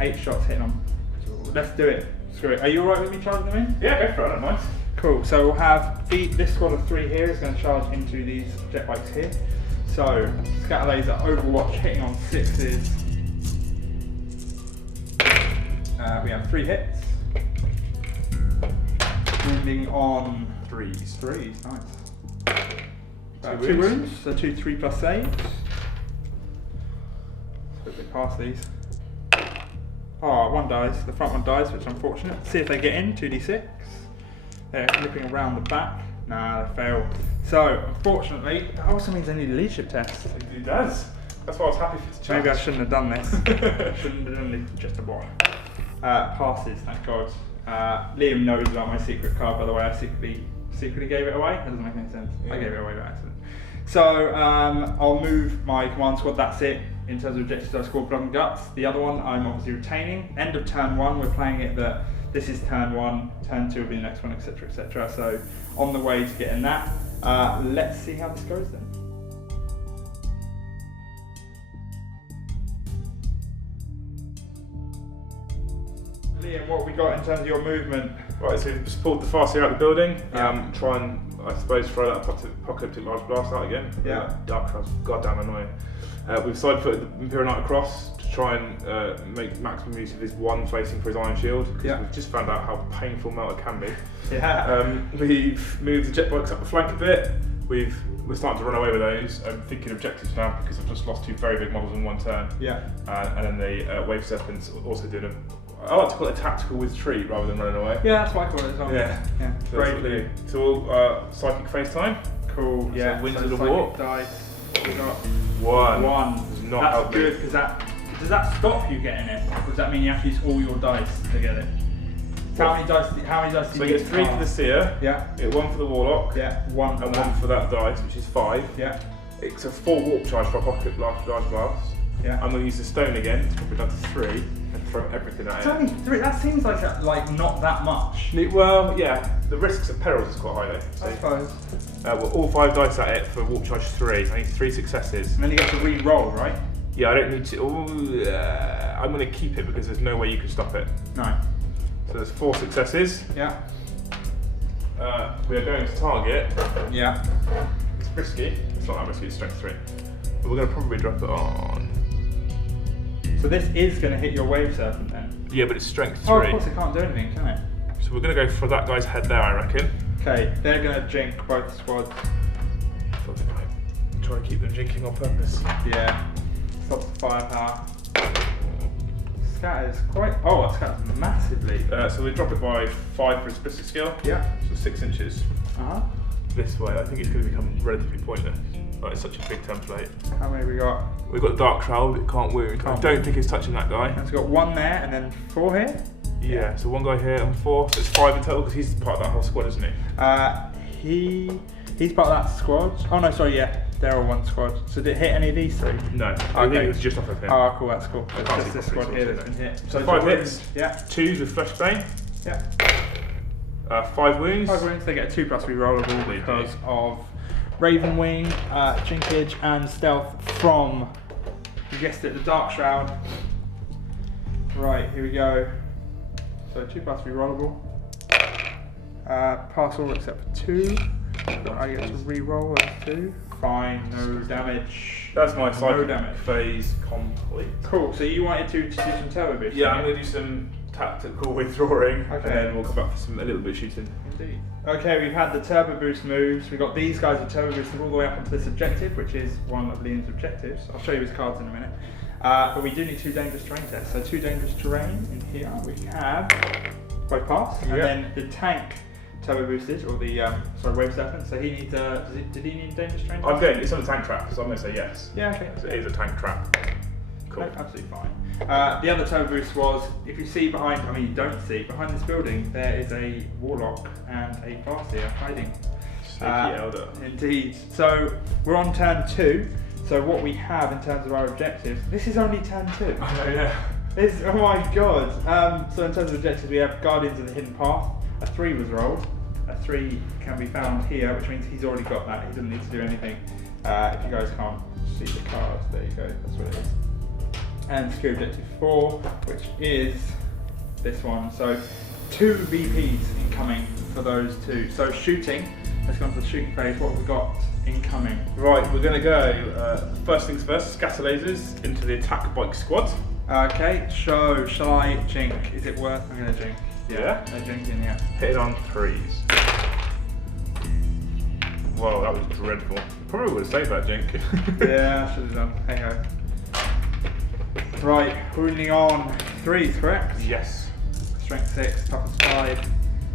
8 shots hitting them. Let's do it. Screw it. Are you alright with me charging them in? Yeah, go for it, I don't mind. Cool. So we'll have this squad of 3 here is going to charge into these jetbikes here. So scatter laser, Overwatch hitting on 6s. We have 3 hits. Wounding on 3s. 3s, nice. 2 wounds, so 2 3+ saves. Quickly past these. Oh, 1 dies. The front one dies, which is unfortunate. See if they get in. 2d6. They're nipping around the back. Nah, they fail. So, unfortunately, that also means they need a leadership test. It does. That's why I was happy for you to charge. Maybe I shouldn't have done this. Shouldn't have done just a boy. Passes, thank God. Liam knows about my secret card, by the way. I secretly gave it away. That doesn't make any sense. Yeah. I gave it away by accident. So, I'll move my command squad. That's it. In terms of objectives, I scored blood and guts. The other one I'm obviously retaining. End of turn 1, we're playing it that this is turn 1, turn 2 will be the next one, etc, etc. So on the way to getting that. Let's see how this goes then. Liam, what have we got in terms of your movement? Right, so we've just pulled the Farseer out of the building. Try and, I suppose, throw that apocalyptic large blast out again. Yeah. Dark Shroud's goddamn annoying. We've side-footed the Imperial Knight across to try and make maximum use of his 1 facing for his iron shield. Yeah. We've just found out how painful melt it can be. Yeah. We've moved the jetbikes up the flank a bit. We're starting to run away with those. I'm thinking objectives now because I've just lost 2 very big models in 1 turn. Yeah. And then the Wave Serpent's also doing I like to call it a tactical retreat rather than running away. Yeah, that's what I call it as well. Yeah. Bravely. So psychic face time. Cool. Yeah. So Winds of the Warp. Dice. We got 1. 1. Does not That's help good me. because does that stop you getting it? Or does that mean you have to use all your dice to get it? How many dice do So you he gets 3 for the Seer. Yeah. You get 1 for the Warlock. Yeah. 1 and 1 for that dice, which is 5. Yeah. It's a 4 warp charge for a pocket large blast. Yeah. I'm going to use the stone again to drop it down to 3 and throw everything at It's it. only 3. That seems like not that much. Well, yeah, the risks of perils is quite high though. So. I suppose. Well, all 5 dice at it for warp charge 3. I need 3 successes. And then you get to re-roll, right? Yeah, I don't need to. I'm going to keep it because there's no way you can stop it. No. So there's 4 successes. Yeah. We are going to target. Yeah. It's risky. It's not that risky. It's strength 3. But we're going to probably drop it on. So this is going to hit your wave serpent then? Yeah, but it's strength 3. Oh, of course it can't do anything, can it? So we're going to go for that guy's head there, I reckon. Okay, they're going to jink both squads. Try to keep them jinking on purpose. Yeah. Stops the firepower. Scatter's quite. Oh, it scatters massively. So we drop it by 5 for its ballistic skill. Yeah. So 6 inches. This way, I think it's going to become relatively pointless. Oh, it's such a big template. How many we got? We've got Dark Shroud, it can't wound. I don't think it's touching that guy. And it's got 1 there and then 4 here? Yeah, so 1 guy here and 4. So it's 5 in total because he's part of that whole squad, isn't he? He's part of that squad. Oh no, sorry, yeah. They're all 1 squad. So did it hit any of these 3? No. I think it was just off of him. Oh, cool, that's cool. I It's can't just see this squad properly, here so that's been hit. So 5 hits. Yeah. 2s with Flesh Bane. Yeah. 5 wounds. 5 wounds, they get a 2+ rerollable They because do. of Ravenwing, Jinkage, and Stealth from, you guessed it, the Dark Shroud. Right, here we go. So 2+ rerollable. Pass all except for 2. I get to reroll, that's 2. Fine, no damage. That's my No psychic damage. phase complete. Cool, so you wanted to do some turbo boost? Yeah, I'm going to do some tactical withdrawing and Okay. then we'll come back for a little bit of shooting. Indeed. Okay, we've had the turbo boost moves. We've got these guys with turbo boosting all the way up onto this objective, which is one of Liam's objectives. I'll show you his cards in a minute. But we do need 2 dangerous terrain tests. So 2 dangerous terrain in here. We have by pass, and then the tank turbo boosted, or the wave serpent. So he needs did he need dangerous terrain? I'm going, it's on a tank trap, so I'm going to say yes. Yeah, okay. So it is a tank trap. Cool. No, absolutely fine. The other turbo boost was, if you see behind, I mean you don't see, behind this building there is a Warlock and a Farseer hiding. Sneaky Elder. Indeed. So we're on turn 2. So what we have in terms of our objectives, this is only turn 2. Oh yeah. Oh my god. So in terms of objectives, we have Guardians of the Hidden Path. A 3 was rolled. A 3 can be found here, which means he's already got that. He doesn't need to do anything. If you guys can't see the cards, there you go. That's what it is. And secure objective 4, which is this one. So 2 VPs incoming for those 2. So shooting. Let's go on to the shooting phase. What have we got incoming? Right, we're going to go, first things first, scatter lasers into the attack bike squad. Okay, so shall I jink? Is it worth? I'm going to jink. Yeah. They're jinking, yeah. Hit it on 3s. Whoa, that was dreadful. Probably would have saved that jink. Yeah, I should have done. Hey ho. Right, wounding on 3s, correct? Yes. Strength 6, toughness 5.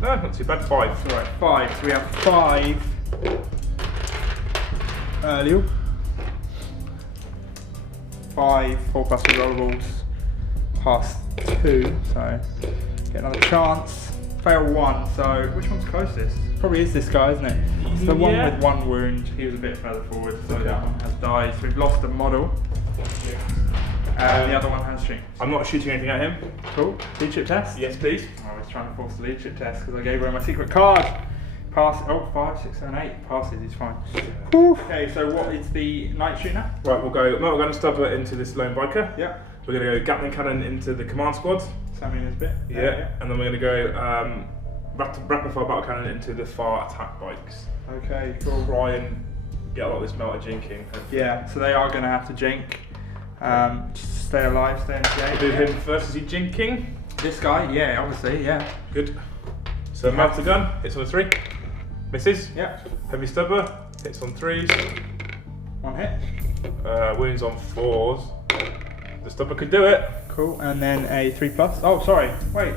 No, not too bad. 5. Right, 5. So we have 5 earlier. 5 4+ rerollables. Pass 2, so get another chance. Fail 1, so which one's closest? Probably is this guy, isn't it? It's the one with 1 wound. He was a bit further forward, so that one has died. So we've lost a model. The other one has streamed. I'm not shooting anything at him. Cool. Leadership test? Yes, please. I was trying to force the leadership test because I gave away my secret card. Pass. Oh, 5, 6, 7, 8. Passes, he's fine. Okay, so what is the knight shooting at? Right, we're going to stubber into this lone biker. Yeah. We're going to go Gatling cannon into the command squad. Sammy in his bit. Yeah. And then we're going to go rapid fire battle cannon into the far attack bikes. Okay, cool. Try and get a lot of this melter jinking. Yeah, so they are going to have to jink. Just stay alive, stay in the Do game. him first. Is he jinking? This guy, yeah, obviously, yeah. Good. So melter gun hits on a 3. Misses. Yeah. Heavy stubber hits on 3s. 1 hit. Wounds on 4s. The stubber could do it. Cool, and then a 3+. Oh, sorry. Wait.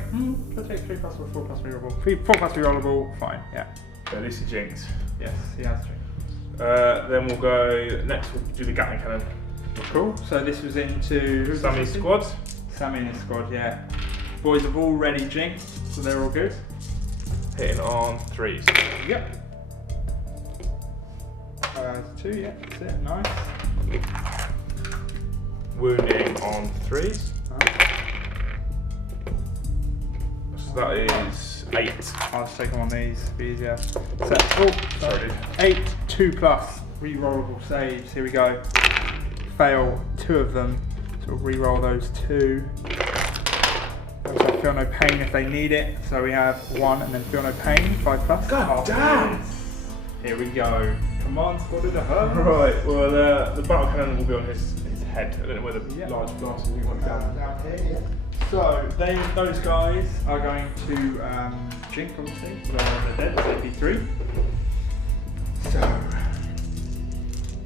Let's take 3+ or 4+ rerollable. 4+ rerollable. Fine. Yeah. At least he jinxed. Yes, he has 3. Then we'll go next. We'll do the Gatling cannon. Cool. So this was into Sammy's squad. Sammy in his squad. Yeah. boys have already jinxed, so they're all good. Hitting on 3s. Yep. 2, yeah, that's it, nice. Wounding on 3s. So that is 8. I'll just take them on these, be easier. So, sorry. 8, 2+, re-rollable saves, here we go. Fail 2 of them, so we'll re-roll those 2. Also feel no pain if they need it, so we have 1 and then feel no pain, 5+. God damn! Here we go. Come on, squad of the herd. Right, well the battle cannon will be on his head. I don't know where the large blast will be down here. So those guys are going to jink, obviously, they're dead, it's AP3. So,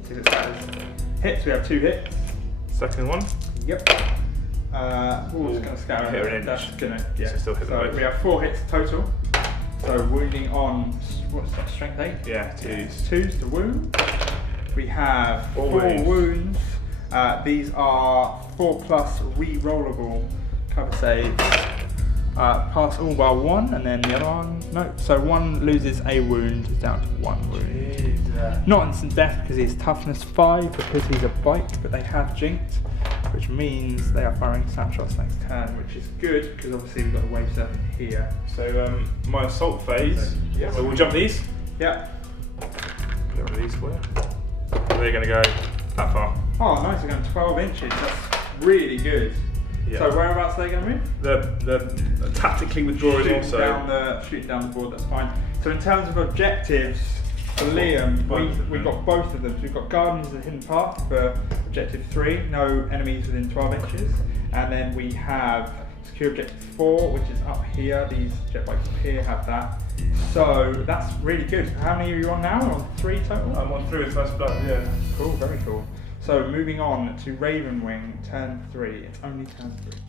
see if it says hits, we have 2 hits. Second one. Yep. It's going to scatter hit an inch. That's going to, yeah. Still hit so we have 4 hits total. So wounding on, what's that, strength 8? Yeah, 2s. 2s to wound. We have 4 wounds. These are 4+ re-rollable cover saves. Pass all bar 1, and then the other one, no. So 1 loses a wound, is down to 1 wound. Jesus. Not instant death because he's toughness 5 because he's a bite, but they have jinked, which means they are firing snapshots next turn, which is good because obviously we've got the wave 7 here. So my assault phase. Yeah. So we'll jump these. Yeah. Get rid of these for you. They're going to go that far. Oh, nice, they're going 12 inches. That's really good. Yeah. So whereabouts are they going to move? They're tactically withdrawing also. Shooting down the board, that's fine. So in terms of objectives, for Liam, we've got both of them. So we've got Gardens of the Hidden Path for objective 3, no enemies within 12 inches. And then we have secure objective 4, which is up here. These jetbikes up here have that. So that's really good. How many are you on now? On 3 total? I'm on 3 with first blood, yeah. Cool, very cool. So moving on to Ravenwing, turn 3. It's only turn 3.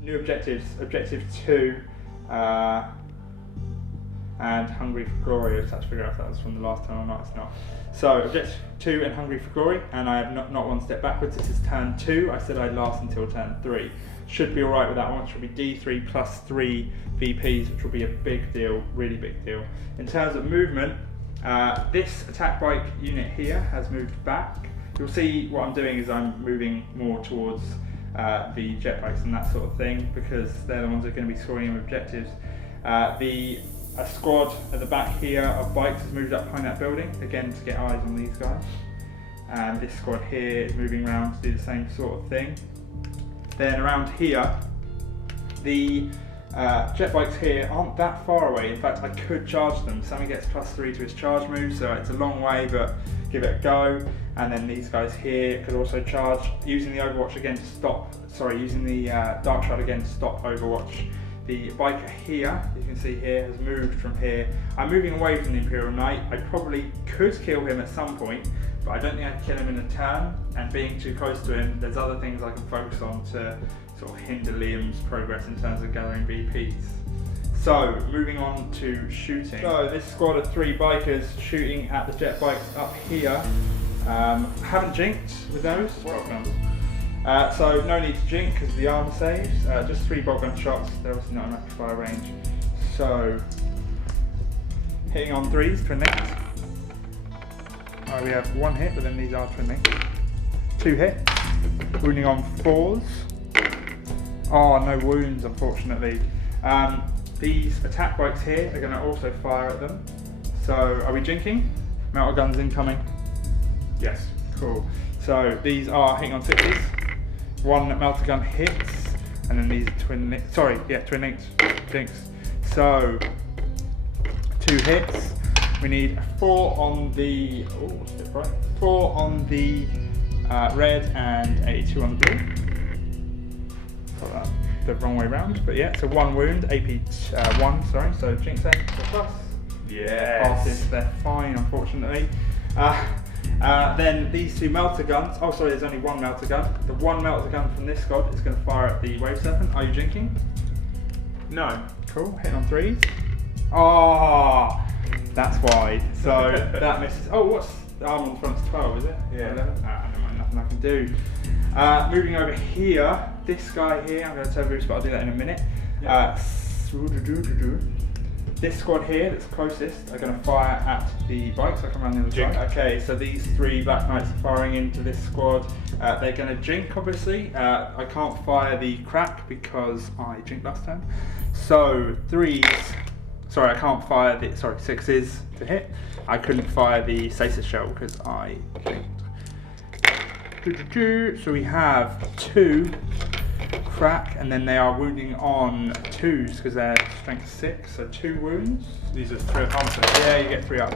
New objectives, objective 2, and Hungry for Glory. I just had to figure out if that was from the last time or not, it's not. So objective 2 and Hungry for Glory, and I have not 1 step backwards. This is turn 2. I said I'd last until turn 3. Should be alright with that one, which will be D3 plus 3 VPs, which will be a big deal, really big deal. In terms of movement, this attack bike unit here has moved back. You'll see what I'm doing is I'm moving more towards the jetbikes and that sort of thing, because they're the ones that are going to be scoring in objectives. A squad at the back here of bikes has moved up behind that building, again to get eyes on these guys. And this squad here is moving around to do the same sort of thing. Then around here, the jet bikes here aren't that far away. In fact, I could charge them. Sammy gets +3 to his charge move, so it's a long way, but give it a go. And then these guys here could also charge using the Overwatch again to stop. Sorry, using the Dark Shroud again to stop Overwatch. The biker here, you can see here, has moved from here. I'm moving away from the Imperial Knight. I probably could kill him at some point, but I don't think I can kill him in a turn, and being too close to him, there's other things I can focus on to sort of hinder Liam's progress in terms of gathering VPs. So, moving on to shooting. So, this squad of 3 bikers shooting at the jet bikes up here. Haven't jinked with those. So, no need to jink because of the armor saves. Just 3 bolt gun shots, they're obviously not enough fire range. So, hitting on 3s, twin links. We have 1 hit, but then these are twin links. 2 hits. Wounding on 4s. Oh, no wounds, unfortunately. These attack bikes here are going to also fire at them. So, are we jinking? Melter guns incoming. Yes, cool. So, these are hitting on 6s. 1 melter gun hits, and then these are twin links. Sorry, yeah, twin links. So, 2 hits. We need 4 on the, 4 on the red and a 2 on the blue. Got that the wrong way round, but yeah, so 1 wound, AP 1, sorry, so jinx save plus. Yes. Passes, they're fine, unfortunately. Then these 2 melter guns, oh sorry, there's only 1 melter gun. The 1 melter gun from this squad is going to fire at the wave serpent. Are you jinking? No. Cool, hitting on 3s. Oh, that's wide. So that misses. Oh, The arm on the front's 12, is it? Yeah. 11? Never mind, nothing I can do. Moving over here, this guy here, I'm going to turbo boost, but I'll do that in a minute. Yeah. This squad here that's closest are going to fire at the bikes. I come around the other side. Okay, so these 3 Black Knights are firing into this squad. They're going to jink, obviously. I can't fire the crack because I jinked last time. So 3s. Sorry, I can't fire the 6s to hit. I couldn't fire the stasis shell because I jinked. So we have 2 crack, and then they are wounding on 2s because they're strength 6, so 2 wounds. These are 3 armor. Yeah, you get 3 up.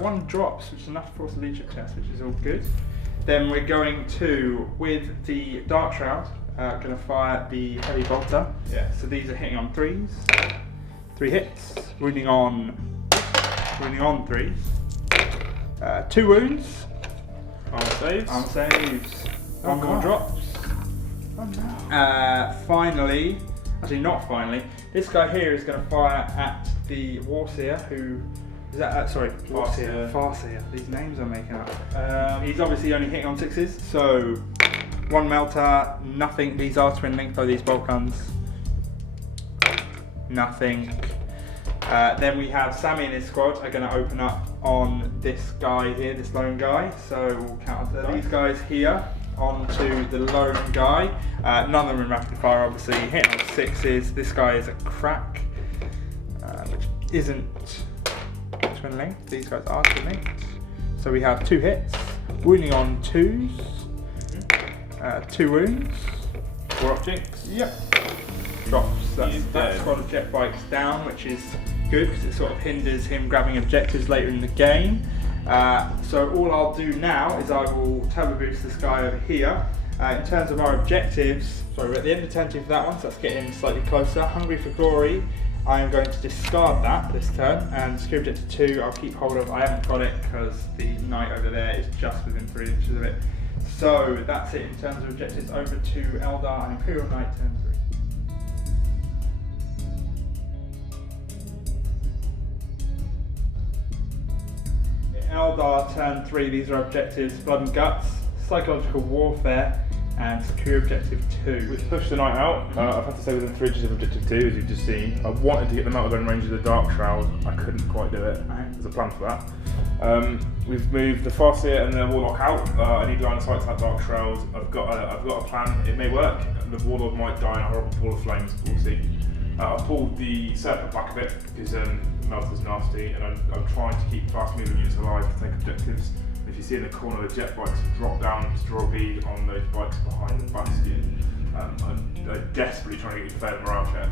1 drops, which is enough for a leadership test, which is all good. Then we're going to, with the Dark Shroud, going to fire the Heavy Bolter. Yeah. So these are hitting on 3s. 3 hits, wounding on 3s. 2 wounds. Armor saves. 1 more drops. Oh no. Finally, actually not finally, this guy here is going to fire at the Warseer, who is that? Sorry, Farseer. These names I'm making up. He's obviously only hitting on 6s, so 1 melter, nothing. These are twin linked, though, these bolt guns. Nothing. Then we have Sammy and his squad are going to open up on this guy here, this lone guy. So we'll counter these guys here onto the lone guy. None of them in rapid fire, obviously. Hitting on 6s. This guy is a crack, which isn't twin linked. These guys are twin linked. So we have 2 hits, wounding on 2s, 2 wounds, 4 objects. Yep. Drops. That squad of jetbikes down, which is good because it sort of hinders him grabbing objectives later in the game. So all I'll do now is I will turbo boost this guy over here. In terms of our objectives, sorry, we're at the end of turn 2 for that one, so let's get in slightly closer. Hungry for Glory, I am going to discard that this turn, and Secure Objective 2 I'll keep hold of. I haven't got it because the knight over there is just within 3 inches of it. So that's it in terms of objectives. Over to Eldar Imperial Knight turn 3. Eldar turn 3, these are objectives: Blood and Guts, Psychological Warfare, and Secure Objective 2. We've pushed the knight out. I've had to stay within 3 inches of Objective 2, as you've just seen. I wanted to get them out of gun range of the Dark Shroud. I couldn't quite do it. There's a plan for that. We've moved the Farseer and the Warlock out. I need line of sight to that Dark Shroud. I've got a plan. It may work. The Warlord might die in a horrible ball of flames. We'll see. I've pulled the Serpent back a bit because Melter's nasty, and I'm trying to keep fast moving units alive to take objectives. If you see in the corner, the jetbikes have dropped down to draw a bead on those bikes behind the bastion. I'm desperately trying to get a fair morale check.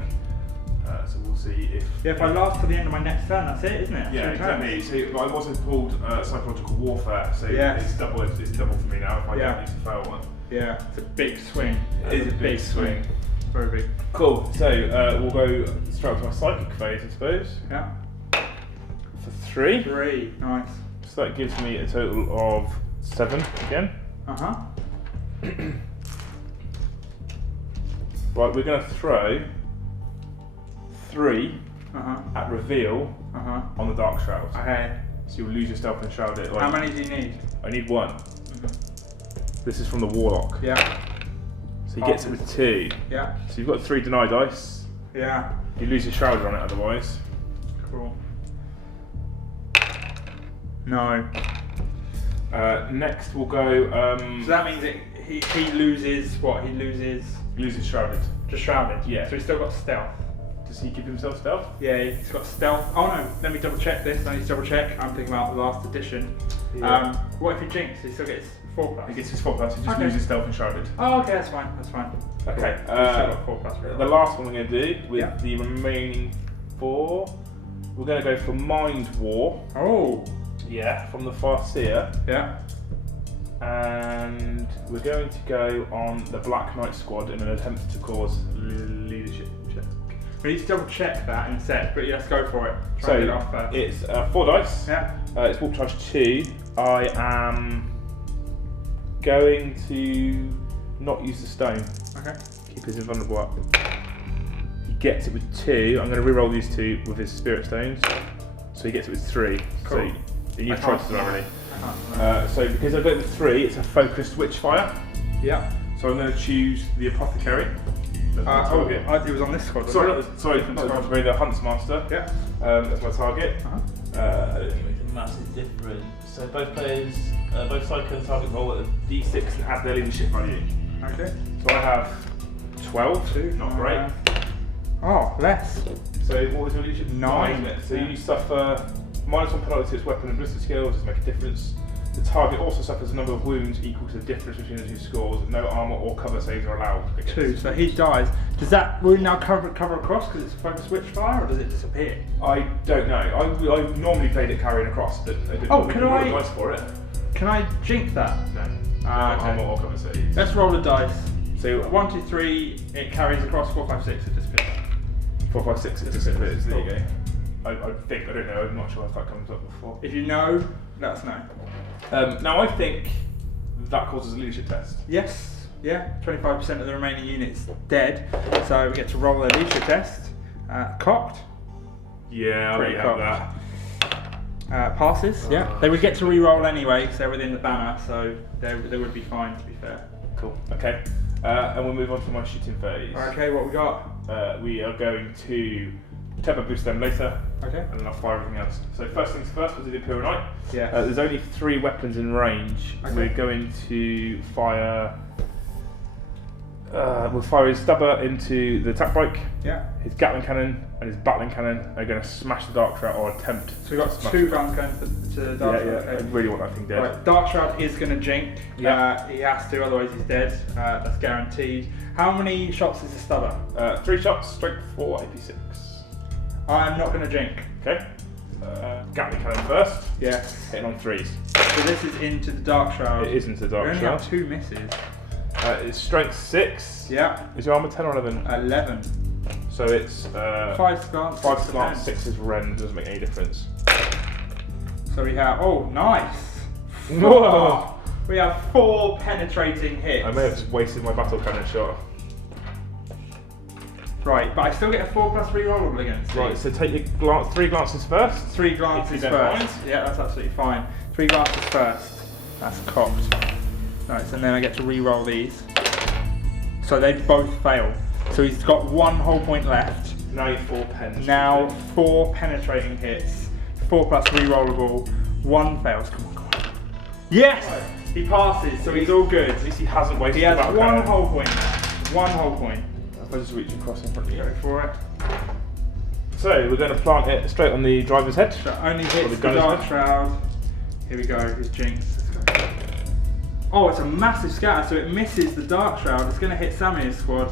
So we'll see if... Yeah, if I last to the end of my next turn, that's it, isn't it? Yeah, exactly. So I've also pulled Psychological Warfare, so it's double for me now if I don't use the fail one. Yeah, it's a big swing. It is a big swing. Very big. Cool, so we'll go straight to my Psychic phase, I suppose. Yeah. For 3. 3, nice. So that gives me a total of 7 again. Uh-huh. Right, we're going to throw 3 at reveal on the Dark Shroud. Okay. So you'll lose your stealth and shroud it. Like, how many do you need? I need 1. This is from the Warlock. Yeah. So he gets it with 2. Yeah. So you've got 3 deny dice. Yeah. You lose your shrouder on it otherwise. Cool. No. Next we'll go... so that means he loses what? He loses shrouded. Just shrouded? Yeah. So he's still got stealth. Does he give himself stealth? Yeah, he's got stealth. Oh no, let me double check this. I need to double check. I'm thinking about the last edition. Yeah. What if he jinx? He still gets 4+. He gets his 4+, he just loses stealth and shrouded. Oh, okay, that's fine. That's fine. Okay. Cool. 4+. Really. The last one we're going to do with the remaining 4, we're going to go for Mind War. Oh. Yeah, from the Farseer. Yeah. And we're going to go on the Black Knight squad in an attempt to cause leadership check. We need to double check that in a sec, but let's go for it. So it's 4 dice. Yeah. It's walk charge 2. I am going to not use the stone. Okay. Keep his invulnerable up. He gets it with 2. I'm going to reroll these 2 with his spirit stones. So he gets it with 3. Cool. So You've tried to do that already. I can't. So because I go with 3, it's a focused witchfire. Yeah. So I'm going to choose the apothecary. That's my target. It was on this squad. Sorry, not the apothecary, the huntsmaster. Yeah. That's my target. Makes a massive difference. So both players, both side can target roll at a D6 and add their leadership value. Okay. So I have 12, not great. Oh, less. So what was your leadership? 9. Isn't it? So you suffer -1 penalty to its weapon and ballistic skills, doesn't make a difference. The target also suffers a number of wounds equal to the difference between the two scores. No armour or cover saves are allowed. 2, so he dies. Does that wound now cover across because it's a focused witchfire, or does it disappear? I don't know. I normally played it carrying across, but I didn't roll a dice for it. Can I jink that? No. Okay. Armour or cover saves. Let's roll the dice. So 1, 2, 3, it carries across. 4, 5, 6, it disappears. 4, 5, 6, it disappears. There you go. I think, I don't know, I'm not sure if that comes up before. If you know, let us know. Now I think that causes a leadership test. Yes, yeah, 25% of the remaining units dead, so we get to roll a leadership test. Cocked. Yeah, I'll let you have that. Passes, yeah. They would get to re-roll anyway because they're within the banner, so they would be fine, to be fair. Cool, okay. And we'll move on to my shooting phase. Okay, what we got? We are going to tempo boost them later, Okay. and then I'll fire everything else. So first things first, we'll do the Imperial Knight. Yeah. There's only 3 weapons in range. Okay. We're going to fire. We'll fire his stubber into the attack bike. Yeah. His Gatling cannon and his battling cannon are going to smash the Dark Shroud or attempt. So we've got to smash 2 it. guns going to the Dark Shroud. Yeah, I really want that thing dead. Right, Dark Shroud is going to jink. Yeah. He has to, otherwise he's dead. That's guaranteed. How many shots is the stubber? 3 shots, strength 4, AP6. I'm not going to jink. Okay. Gatling cannon first. Yes. Hitting on 3s. So this is into the Dark Shroud. It is into the We Dark only Shroud. have 2 misses. It's strength 6. Yeah. Is your armor 10 or 11? 11. So it's 5 slants. 5 slants, 6 is rend, doesn't make any difference. So we have, oh, nice. Whoa. We have 4 penetrating hits. I may have just wasted my battle cannon shot. Right, but I still get a 4+ rerollable against Right, these. so take your 3 glances first. 3 glances If you don't first. mind. Yeah, that's absolutely fine. 3 glances first. That's cocked. Right, so then I get to re-roll these. So they both fail. So he's got 1 whole point left. Now you 4 pens. Now 4 penetrating hits. 4+ rerollable. 1 fails. Come on, come on. Yes! He passes, so he's all good. At least he hasn't wasted He has the battle 1 cannon. whole point left. 1 whole point. I'll just reach across in front of you. Go for it. So we're going to plant it straight on the driver's head. So only Or hits the the gunner's Dark head. Shroud. Here we go, his Jinx. Let's go. Oh, it's a massive scatter, so it misses the Dark Shroud. It's going to hit Samir's squad.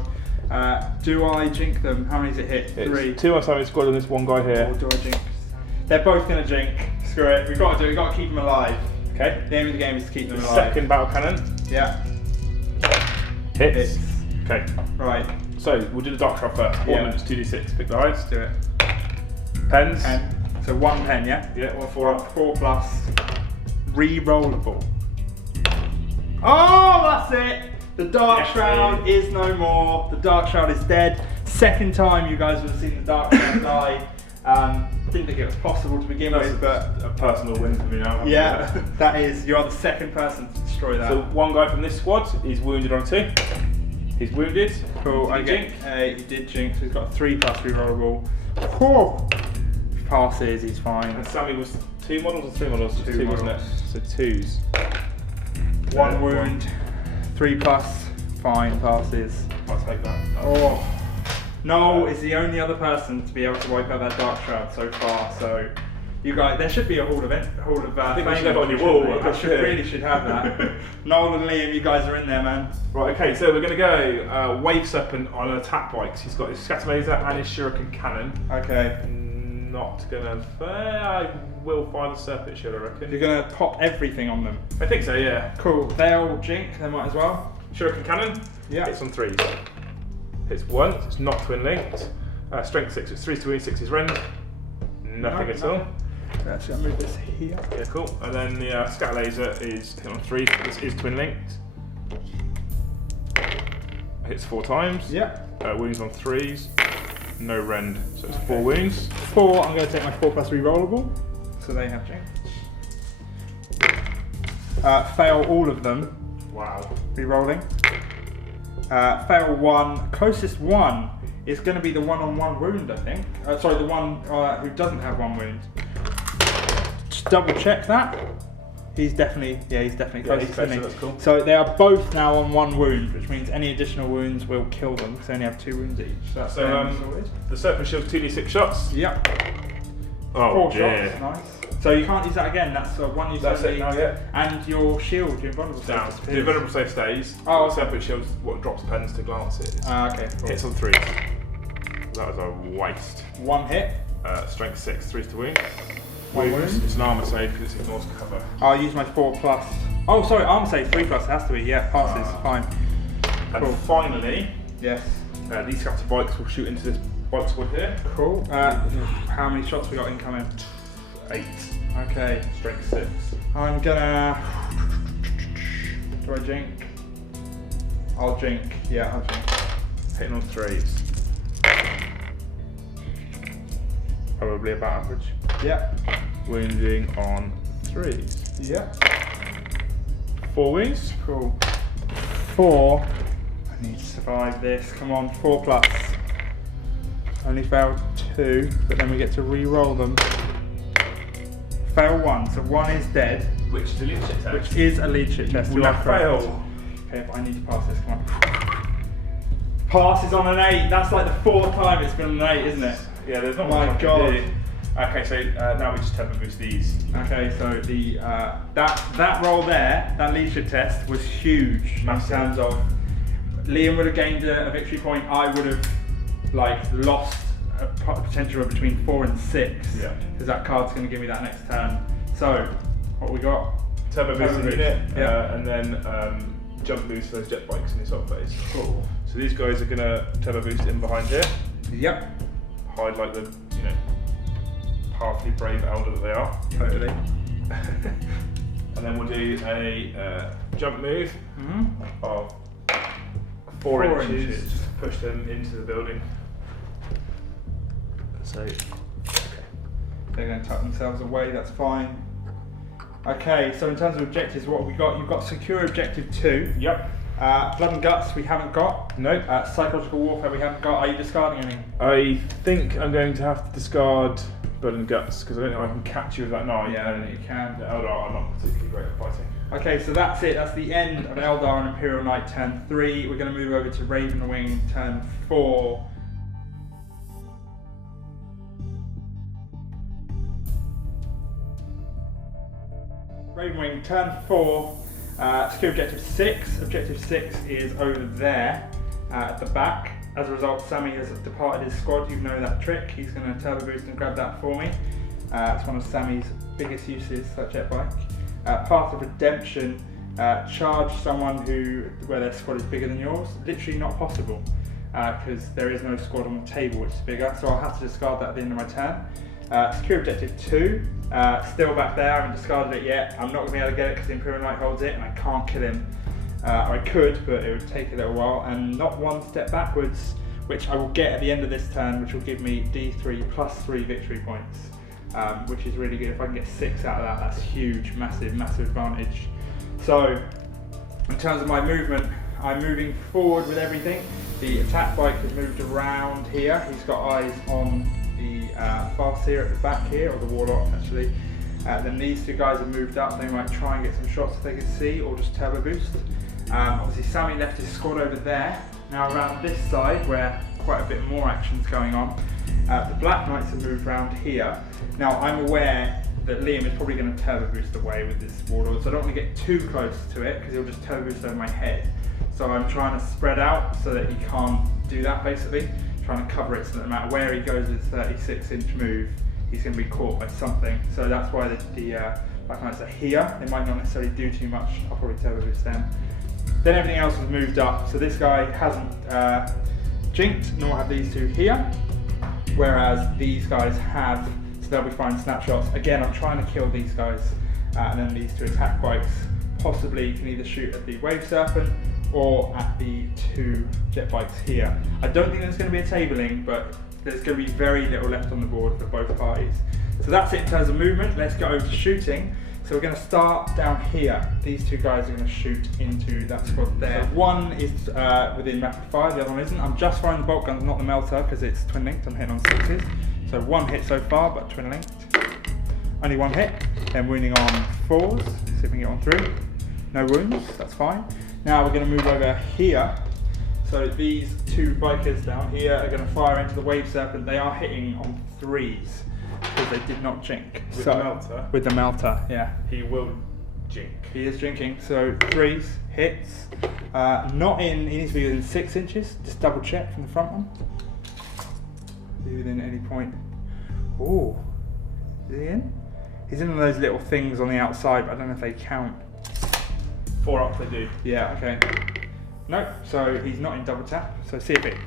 Do I jink them? How many does it hit? 3. It's 2 on Simon's squad and this one guy here. Or do I jink? They're both going to jink. Screw it. We've got to keep them alive. Okay. The aim of the game is to keep them alive. Second battle cannon. Yeah. Hits. Hits. Okay. Right. So we'll do the Dark Shroud first. Yeah. Ornaments 2d6. Pick the highest. Let's do it. Pens. 10. So 1 pen, yeah? Yeah, 1 4 up. 4+. Re-rollable. Oh, that's it! The Dark Yes, Shroud is no more. The Dark Shroud is dead. Second time you guys would have seen the Dark Shroud die. Didn't think it was possible to begin with, but a personal win for me now. yeah, that is. You are the second person to destroy that. So one guy from this squad is wounded on 2. He's wounded. Cool. Did I he get. jink? He did jinx. So he's got a 3+ rerollable. Whew. Passes. He's fine. And Sammy was 2 models or 3 models? 2 wasn't it? models. So 2s. 1 wound. 3+. Fine. Passes. I'll take that. Oh. Noel is the only other person to be able to wipe out that Dark Shroud so far, so you guys, there should be a hall of I think we should fame have it on your shouldn't wall. we? Really should have that. Noel and Liam, you guys are in there, man. Right, okay, so we're going to go Wave Serpent on an attack bikes. He's got his Scatter Laser and his Shuriken Cannon. Okay. Not going to... I will fire the Serpent Shield, I reckon. You're going to pop everything on them. I think so, yeah. Cool. They'll jink, they might as well. Shuriken Cannon. Yeah. Hits on 3s. Hits once, it's not twin linked. Strength 6, it's 3 to win, 6 is rend. Nothing at all. Actually, I'll move this here. Yeah, cool. And then the Scatter Laser is hit on 3, this is twin linked. Hits 4 times. Yeah. Wounds on 3s. No rend, so it's 4 wounds. 4, I'm going to take my 4+ rerollable. So they have jink. Fail all of them. Wow. Re-rolling. Fail one. Closest one is going to be the one on one wound, I think. Sorry, the one who doesn't have one wound. Just double check that. He's definitely closest to me. That's cool. So they are both now on one wound, which means any additional wounds will kill them because they only have 2 wounds each. So that's sorted. The Serpent Shield's 2d6 shots. Yep. Oh, 4 shots. Nice. So you can't use that again. That's one use That's only. it now, yeah. And your shield, your invulnerable save Down. disappears. The invulnerable save stays. Oh, The Serpent Shield's what drops pens to glances. Okay. Cool. Hits on 3s. That was a waste. 1 hit. Strength 6, 3's to wound. 1 wound. It's an armour save because it ignores cover. I'll use my 4+. Oh, sorry, armor save 3+. It has to be. Yeah, passes. Fine. And Cool. finally, Yes. these scatter bikes will shoot into this bike squad here. Cool. How many shots we got incoming? 8. Okay. Strength 6. I'm gonna. Do I jink? I'll jink. Yeah, I'll jink. Hitting on 3s. Probably about average. Yep. Wounding on 3s. Yep. 4 wounds. Cool. 4. I need to survive this. Come on, 4+. Only failed 2, but then we get to re-roll them. Fail 1, so 1 is dead, Which is a leadership test. which is a leadership test. Will You're not correct. fail. Okay, but I need to pass this. Come on. Pass is on an 8. That's like the 4th time it's been an 8, isn't it? Yeah, there's not My much I can God. do. Okay, so now we just temper boost these. Okay, so the that roll there, that leadership test was huge Massive. in terms of Liam would have gained a victory point. I would have lost a potential of between 4 and 6. Yeah. Because that card's going to give me that next turn. So what we got? Turbo boost Turbo in unit, boost, yeah. and then jump boost for those jet bikes in the assault phase. Cool. So these guys are gonna turbo boost in behind here, Yep. hide like the powerfully brave Eldar that they are. Totally. And then we'll do a jump move of 4 4 inches, inches. just to push them into the building. So They're going to tuck themselves away. That's fine. Okay. So in terms of objectives, what have we got? You've got secure objective 2. yep. Blood and guts we haven't got. No. Psychological warfare we haven't got. Are you discarding any? I think I'm going to have to discard blood and guts because I don't think I can catch you with that knife. Yeah, I don't think you can. The Eldar are not particularly great at fighting. Okay, so that's it. That's the end of Eldar and Imperial Knight turn 3. We're going to move over to Ravenwing turn 4. Ravenwing turn 4. Secure objective 6. Objective 6 is over there at the back. As a result, Sammy has departed his squad. You know that trick. He's going to turbo boost and grab that for me. It's one of Sammy's biggest uses, that jet bike. Path of Redemption. Charge someone where their squad is bigger than yours. Literally not possible because there is no squad on the table which is bigger. So I'll have to discard that at the end of my turn. Secure objective 2. Still back there. I haven't discarded it yet. I'm not going to be able to get it because the Imperial Knight holds it and I can't kill him. I could, but it would take a little while. And not 1 step backwards, which I will get at the end of this turn, which will give me D3 plus 3 victory points, which is really good. If I can get 6 out of that, that's huge, massive, massive advantage. So, in terms of my movement, I'm moving forward with everything. The attack bike has moved around here. He's got eyes on the Farseer at the back here, or the Warlock actually. Then these 2 guys have moved up. They might try and get some shots if they can see, or just turbo boost. Obviously Sammy left his squad over there. Now around this side, where quite a bit more action's going on, the Black Knights have moved around here. Now I'm aware that Liam is probably going to turbo boost away with this Warlord, so I don't want to get too close to it because he'll just turbo boost over my head. So I'm trying to spread out so that he can't do that basically. Trying to cover it so that no matter where he goes with his 36-inch move, he's going to be caught by something. So that's why the Black Knights are here. They might not necessarily do too much. I'll probably turbo boost them. Then everything else has moved up. So this guy hasn't jinked, nor have these 2 here. Whereas these guys have, so they'll be firing snapshots. Again, I'm trying to kill these guys. And then these 2 attack bikes. Possibly you can either shoot at the Wave Serpent or at the 2 jet bikes here. I don't think there's going to be a tabling, but there's going to be very little left on the board for both parties. So that's it in terms of movement. Let's go over to shooting. So we're going to start down here. These two guys are going to shoot into that squad there. So one is within rapid fire, the other one isn't. I'm just firing the bolt guns, not the melter, because it's twin linked. I'm hitting on 6s. So one hit so far, but twin linked. Only one hit. Then wounding on 4s. See if we can get on through. No wounds, that's fine. Now we're going to move over here. So these two bikers down here are going to fire into the Wave Serpent. They are hitting on 3s because they did not jink. With the melter? With the melter, yeah. He will jink. He is jinking, so 3s, hits. Not in, he needs to be within 6 inches. Just double check from the front one. Be within any point. Ooh, is he in? He's in those little things on the outside, but I don't know if they count. 4 up they do. Yeah, okay. No, so he's not in double tap, so see if it.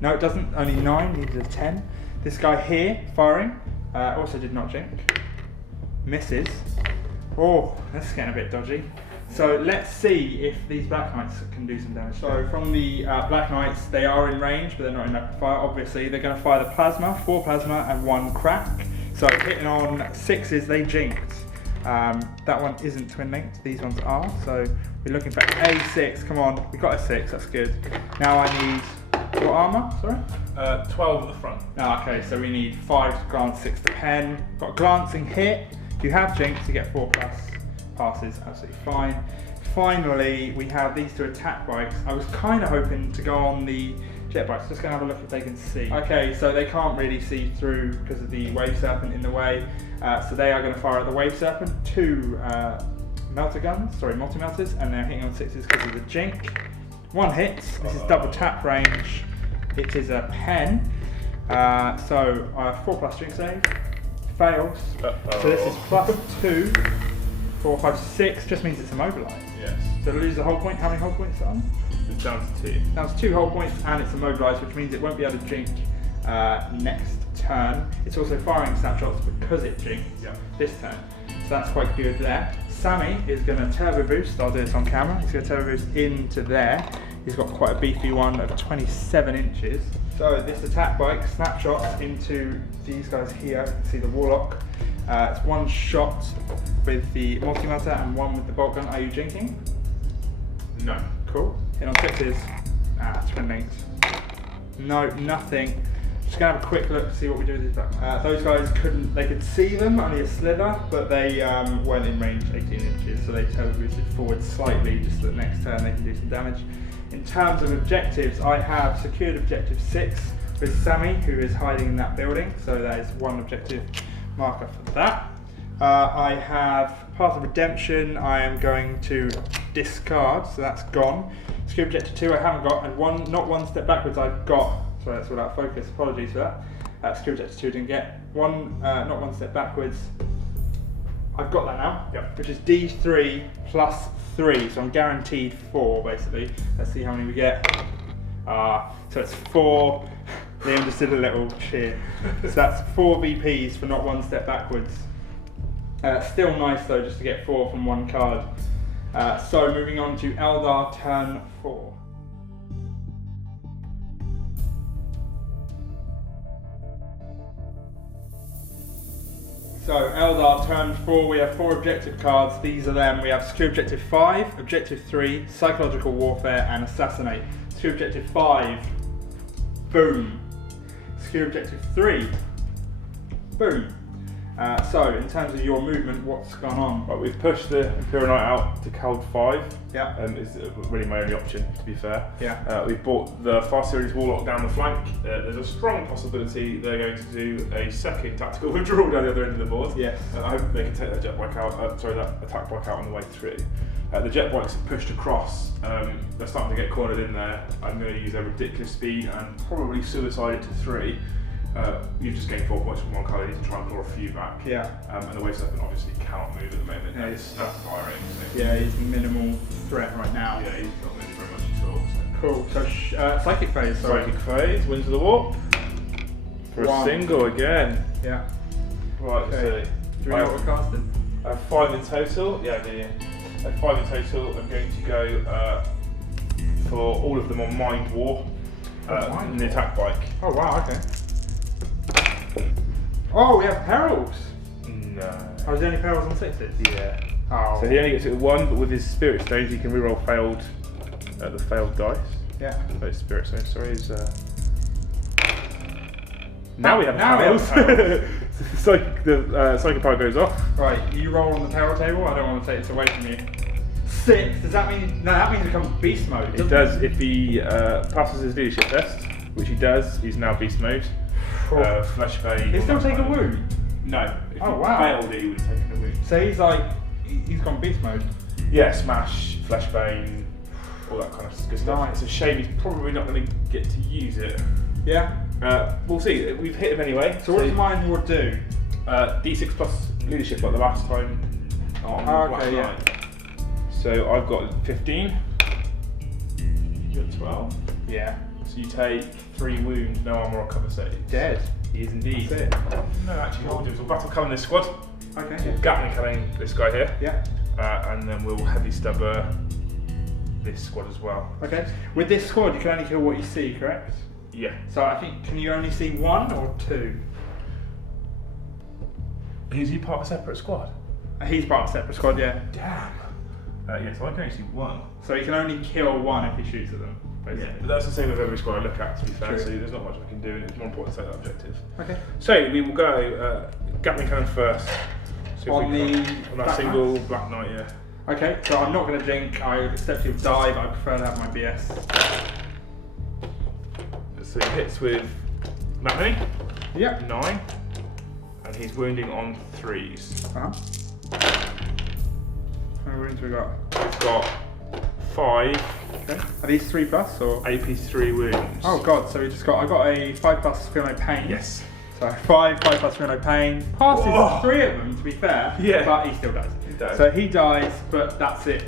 No, it doesn't, only 9, needed a 10. This guy here, firing, also did not jink. Misses. Oh, that's getting a bit dodgy. So let's see if these Black Knights can do some damage. So from the Black Knights, they are in range, but they're not in rapid fire, obviously. They're going to fire the plasma, 4 plasma and 1 crack. So hitting on 6s, they jinked. That one isn't twin linked, these ones are, so we're looking for A6, come on, we got a 6, that's good. Now I need, what armour, sorry? 12 at the front. Oh, okay, so we need 5 to glance, 6 to pen. Got a glancing hit, if you have jinx you get 4 plus passes, absolutely fine. Finally, we have these 2 attack bikes. I was kind of hoping to go on the Jetbikes, just going to have a look if they can see. Okay, so they can't really see through because of the Wave Serpent in the way. So they are going to fire at the Wave Serpent, 2 multi-melters, and they're hitting on 6s because of the jink. 1 hits, this is double tap range. It is a pen. So 4 plus jink save, fails. So this is plus 2, 4, 5, 6, just means it's immobilized. Yes. So to lose the whole point, how many whole points is it on? It's down to 2. Now it's 2 whole points and it's immobilized, which means it won't be able to jink next turn. It's also firing snapshots because it jinked this turn. So that's quite good there. Sammy is going to turbo boost. I'll do this on camera. He's going to turbo boost into there. He's got quite a beefy one of 27 inches. So this attack bike snapshots into these guys here. You can see the Warlock. It's 1 shot with the multi-melter and 1 with the bolt gun. Are you jinking? No. Cool. Hit on 6s. Twin linked. No, nothing. Just gonna have a quick look to see what we do with these back. Those guys they could see them, only a slither, but they weren't in range 18 inches, so they turbo boosted forward slightly just so that next turn they can do some damage. In terms of objectives, I have secured objective 6 with Sammy, who is hiding in that building, so that is 1 objective marker for that. I have Path of Redemption, I am going to discard, so that's gone. Secure objective 2 I haven't got, and not one step backwards I've got. Sorry, that's without focus, apologies for that. Secure objective 2 didn't get. Not one step backwards. I've got that now, which is D3 plus 3, so I'm guaranteed 4 basically. Let's see how many we get. So it's 4. Liam just did a little cheer. So that's 4 VPs for not one step backwards. Still nice though, just to get 4 from 1 card. So moving on to Eldar turn 4. So Eldar turn 4, we have 4 objective cards. These are them. We have secure objective 5, objective 3, psychological warfare and assassinate. Secure objective 5, boom. Secure objective 3, boom. So in terms of your movement, what's gone on? Right, we've pushed the Imperial Knight out to Cold 5. Yeah. It's really my only option, to be fair. Yeah. We've brought the Farseer Warlock down the flank. There's a strong possibility they're going to do a second tactical withdrawal down the other end of the board. Yes. I hope they can take that jet bike out. That attack bike out on the way through. The jet bikes are pushed across. They're starting to get cornered in there. I'm going to use their ridiculous speed and probably suicide it to 3. You've just gained 4 points from 1 card. You need to try and claw a few back. Yeah. And the Wave Serpent obviously cannot move at the moment. Yeah, He's stuck firing. So. Yeah, he's minimal threat right now. Yeah, he's not moving very much at all. So. Cool. So psychic phase. Sorry. Psychic phase, Winds of the Warp. For a single again. Yeah. Right, okay. so do we know what we're casting? I have 5 in total. Yeah, I do. I have 5 in total. I'm going to go for all of them on Mind War in the attack bike. Oh wow, okay. Oh, we have perils. No. Oh, is there any perils on 6s? Yeah. Oh. So he only gets it with 1, but with his spirit stones he can reroll the failed dice. Yeah. Those spirit stones, sorry, is now we have perils. the psychic power goes off. Right, you roll on the peril table. I don't want to take this away from you. 6. Does that mean? No, that means it becomes beast mode. It does if he passes his leadership test, which he does. He's now beast mode. Flesh Vein. He still take a wound. No. If Oh, he wow. failed it, he would have taken a wound. So he's like, he's gone beast mode. Yeah, smash, flesh vein, all that kind of good stuff. Nice. It's a shame he's probably not going to get to use it. Yeah. We'll see. We've hit him anyway. So what does mine would do? D6 plus leadership like the last time on Black Knight. So I've got 15. You're 12. Yeah. So you take 3 wounds, no armor or cover save. Dead. He is indeed. That's it. No, actually, what we'll do is we'll battle cannon this squad. Okay. We'll Gatling cannon this guy here. Yeah. And then we'll heavy stubber this squad as well. Okay. With this squad, you can only kill what you see, correct? Yeah. So I think, can you only see 1 or 2? Is he part of a separate squad? He's part of a separate squad, yeah. Damn. Yeah, so I can only see 1. So he can only kill 1 if he shoots at them, Yeah, basically. but that's the same with every squad I look at, to be fair, True. so there's not much I can do, and it's more important to take that objective. Okay. So we will go Gatling cannon first. So On on that that single Black Knight, yeah. Okay, so I'm not going to drink. I accept you'll die, but I prefer to have my BS. So he hits with that many? Yep. 9. And he's wounding on 3s. How many wounds we got? He's got 5 Okay. Are these 3 plus or? AP3 wounds. Oh god, so we just got. I got a 5 plus feel no pain. Yes. So 5 plus feel no pain. Passes Whoa. 3 of them, to be fair. Yeah. But he still dies. He does. So he dies, but that's it.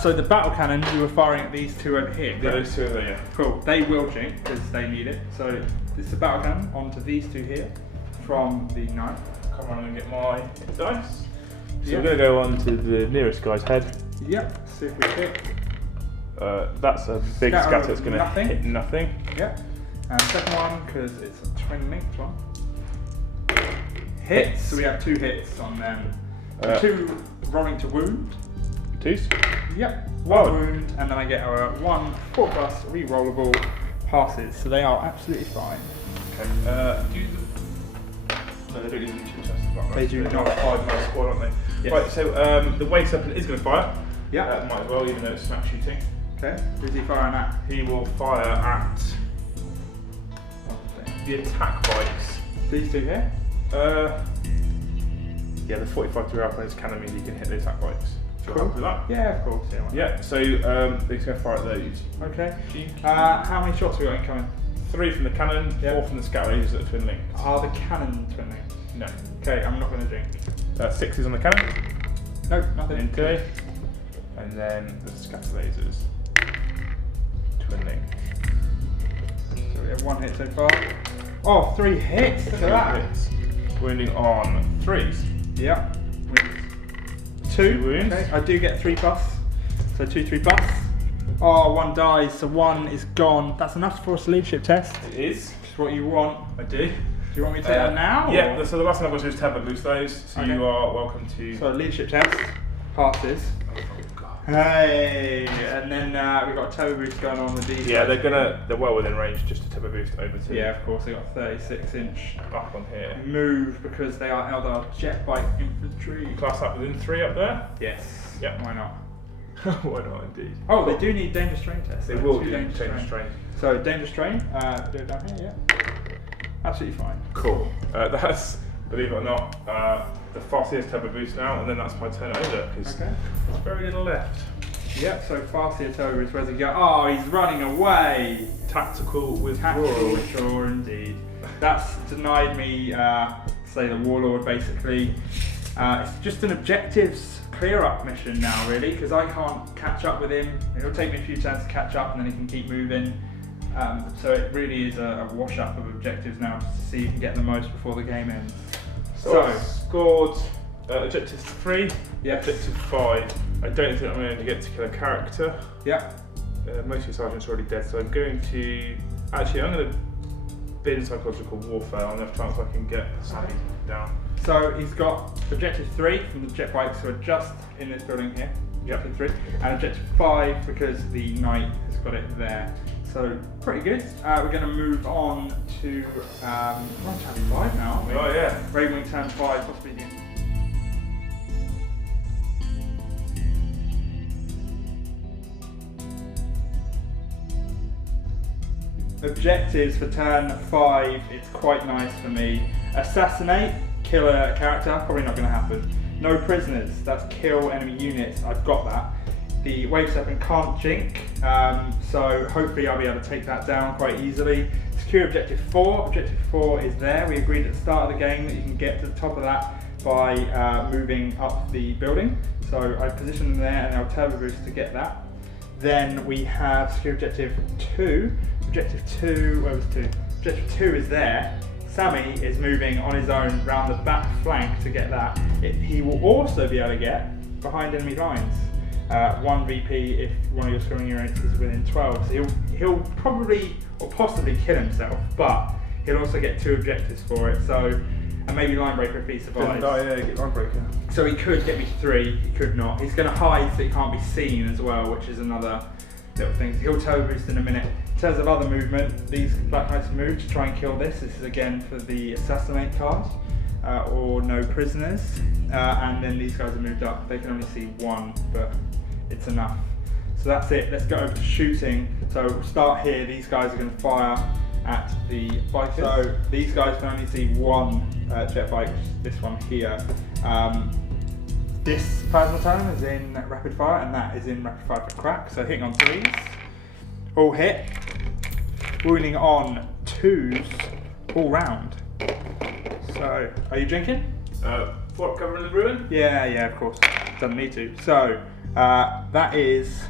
So the battle cannon, you were firing at these 2 over here. Yeah, correct? those 2 are there, yeah. Cool. They will jink because they need it. So this is the battle cannon onto these 2 here from the knight. Come on and get my dice. So Yeah. we're going to go on to the nearest guy's head. Yep. See if we hit. That's a big Scatter scatter, it's going to nothing. hit nothing. Yep. And second one, because it's a twin linked one. Hits. So we have 2 hits on them. 2 rolling to wound. 2s? Yep. 1 Oh. wound, and then I get a 1 4 plus re-rollable passes. So they are absolutely fine. Okay. No, they don't need to test the block. They do They're not. a 5-man squad, aren't they? Yes. Right, so the Waste Weapon is going to fire. Yeah. Might as well, even though it's snap shooting. Okay. Who's he firing at? He will fire at the attack bikes. These 2 here. Yeah, the 45 to Alpine cannon means you can hit the attack bikes. So Cool. happy with that? Yeah, of course. Yeah. Yeah, so he's going to fire at those. Okay. How many shots have we got incoming? 3 from the cannon, Yeah. 4 from the scatter lasers at twin link. Are the cannon twin linked? No. Okay, I'm not going to drink. 6 is on the cannon. Nope, nothing. Okay. And then the scatter lasers. Twin link. So we have 1 hit so far. Oh, 3 hits. Look at that. Hits. Wounding on 3s. Yep. 2 wounds. Okay, I do get 3 plus. So 2 3 plus. Oh, 1 dies, so 1 is gone. That's enough for a leadership test. It is. Which is what you want. I do. Do you want me to take that now? Yeah, or? so the last thing I've got to do is temper boost those. So Okay. you are welcome to. So leadership test passes. Oh, God. Hey, and then we've got a turbo boost going on with these. Yeah, they're well within range just to temper boost over to. Yeah, of course, they got 36-inch Back on here. move because they are Eldar Jetbike infantry. Class that within 3 up there. Yes. Yep. Why not? Why not indeed? Oh, they do need dangerous terrain tests. They though. will 2 do dangerous dangerous terrain. terrain. So dangerous terrain, do it down here, yeah. Absolutely fine. Cool. That's, believe it or not, the Farseer's turbo boost now, and then that's my turn over because Okay. there's very little left. Yep, so Farseer turbo is where's he go? Oh, he's running away! Tactical withdrawal. Tactical withdrawal indeed. That's denied me, say the Warlord basically. It's just an objectives clear up mission now really, because I can't catch up with him. It'll take me a few turns to catch up and then he can keep moving. So it really is a wash up of objectives now just to see if you can get the most before the game ends. So I scored objective 3, Yes. objective 5. I don't think I'm going to get to kill a character. Yep. Most of your sergeants are already dead, so I'm going to bin psychological warfare on enough chance I can get Sammy. down. So he's got objective 3 from the jetbikes who are just in this building here. Objective 3, and objective 5 because the knight has got it there. So pretty good. We're going to move on to we're on chapter 5 now, aren't we? Oh yeah. Ravenwing turn 5, possibly. Objectives for turn 5, it's quite nice for me. Assassinate, kill a character, probably not going to happen. No prisoners, that's kill enemy units, I've got that. The Wave Serpent can't jink, so hopefully I'll be able to take that down quite easily. Secure objective 4, objective 4 is there. We agreed at the start of the game that you can get to the top of that by moving up the building. So I positioned them there and I'll turbo boost to get that. Then we have secure objective 2. Objective 2, where was 2? Objective 2 is there. Sammy is moving on his own round the back flank to get that. He will also be able to get behind enemy lines. 1 VP if one of your scoring units is within 12. So he'll probably or possibly kill himself, but he'll also get 2 objectives for it. So, and maybe line breaker if he survives. Get line breaker. So he could get me 3, he could not. He's going to hide so he can't be seen as well, which is another little thing. He'll turbo boost in a minute. In terms of other movement, these Black Knights move to try and kill this. This is again for the Assassinate card, or no prisoners. And then these guys are moved up. They can only see 1, but it's enough. So that's it. Let's go over to shooting. So we'll start here. These guys are going to fire at the bikers. So these guys can only see 1 jetbike, this one here. This plasma cannon is in rapid fire, and that is in rapid fire for crack. So hitting on 3s, all hit. Wounding on 2s, all round. So, are you drinking? What, covering the ruin? Yeah, of course. Doesn't need to. So, that is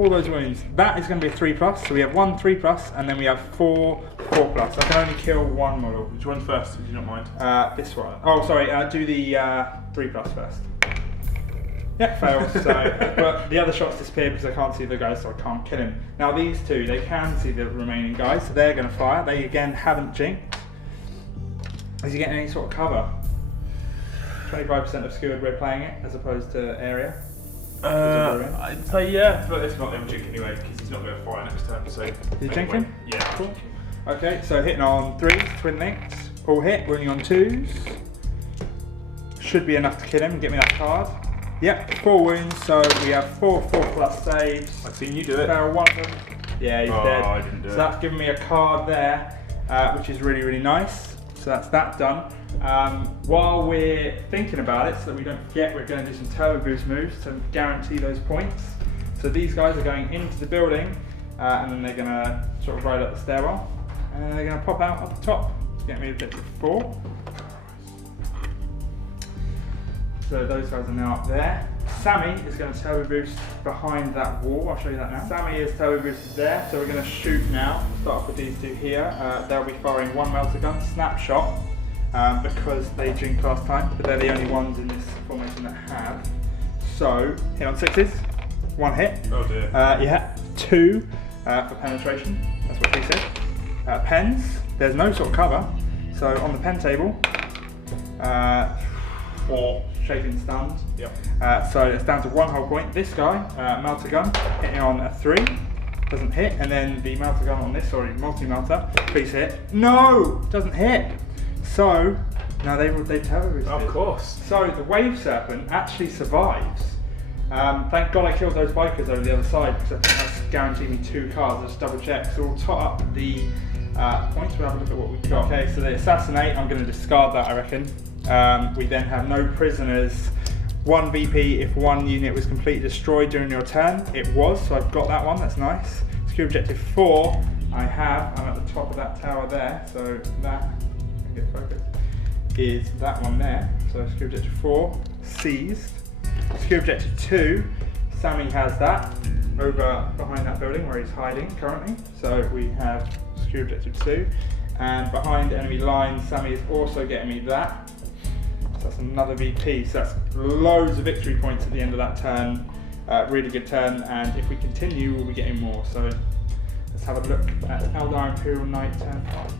all those wounds. That is going to be a 3+. So we have 1 3+, and then we have 4 4+. I can only kill 1 model. Which one first, if you don't mind? This one. Oh, sorry. Do the 3+ first. Yeah, fails. So, but the other shots disappear because I can't see the guys, so I can't kill him. Now these 2, they can see the remaining guys, so they're going to fire. They again haven't jinked. Is he getting any sort of cover? 25% obscured, we're playing it, as opposed to area. I'd say yeah, but it's not jink anyway, because he's not going to fire next turn. So is he jinking? Yeah. Cool. Okay, so hitting on 3s, twin links, all hit, wounding on 2s. Should be enough to kill him and get me that card. Yep, 4 wounds, so we have 4 4+ saves. I've seen you do it. Fail 1 of them. Yeah, he's dead. I didn't do it. So that's given me a card there, which is really, really nice. So that's that done. While we're thinking about it, so that we don't forget, we're going to do some turbo boost moves to guarantee those points. So these guys are going into the building, and then they're going to sort of ride up the stairwell, and they're going to pop out at the top to get me objective 4. So those guys are now up there. Sammy is going to turbo boost behind that wall. I'll show you that now. Sammy is turbo boosted there, so we're going to shoot now. Start off with these 2 here. They'll be firing 1 melter gun, snapshot, because they jinked last time, but they're the only ones in this formation that have. So hit on 6s, 1 hit. Oh dear. Yeah, 2 for penetration. That's what he said. Pens. There's no sort of cover. So on the pen table, 4. Shaken stunned. Yep. So it's down to 1 whole point. This guy, melter gun, hitting on a 3, doesn't hit, and then the melter gun on this, sorry, multi-melter, please hit. No, doesn't hit. So now they turbo boosted. Of course. So the Wave Serpent actually survives. Thank God I killed those bikers over the other side, because I think that's guaranteed me 2 cards. I'll just double check. So we'll tot up the points. We'll have a look at what we've got. Okay, so the Assassinate, I'm going to discard that, I reckon. We then have no prisoners. 1 VP if 1 unit was completely destroyed during your turn. It was, so I've got that one, that's nice. Secure objective 4, I'm at the top of that tower there, so that, get focused, is that one there. So secure objective 4, seized. Secure objective 2, Sammy has that over behind that building where he's hiding currently. So we have secure objective 2, and behind enemy lines, Sammy is also getting me that. So that's another VP, so that's loads of victory points at the end of that turn. Really good turn, and if we continue, we'll be getting more. So let's have a look at Eldar Imperial Knight turn 5.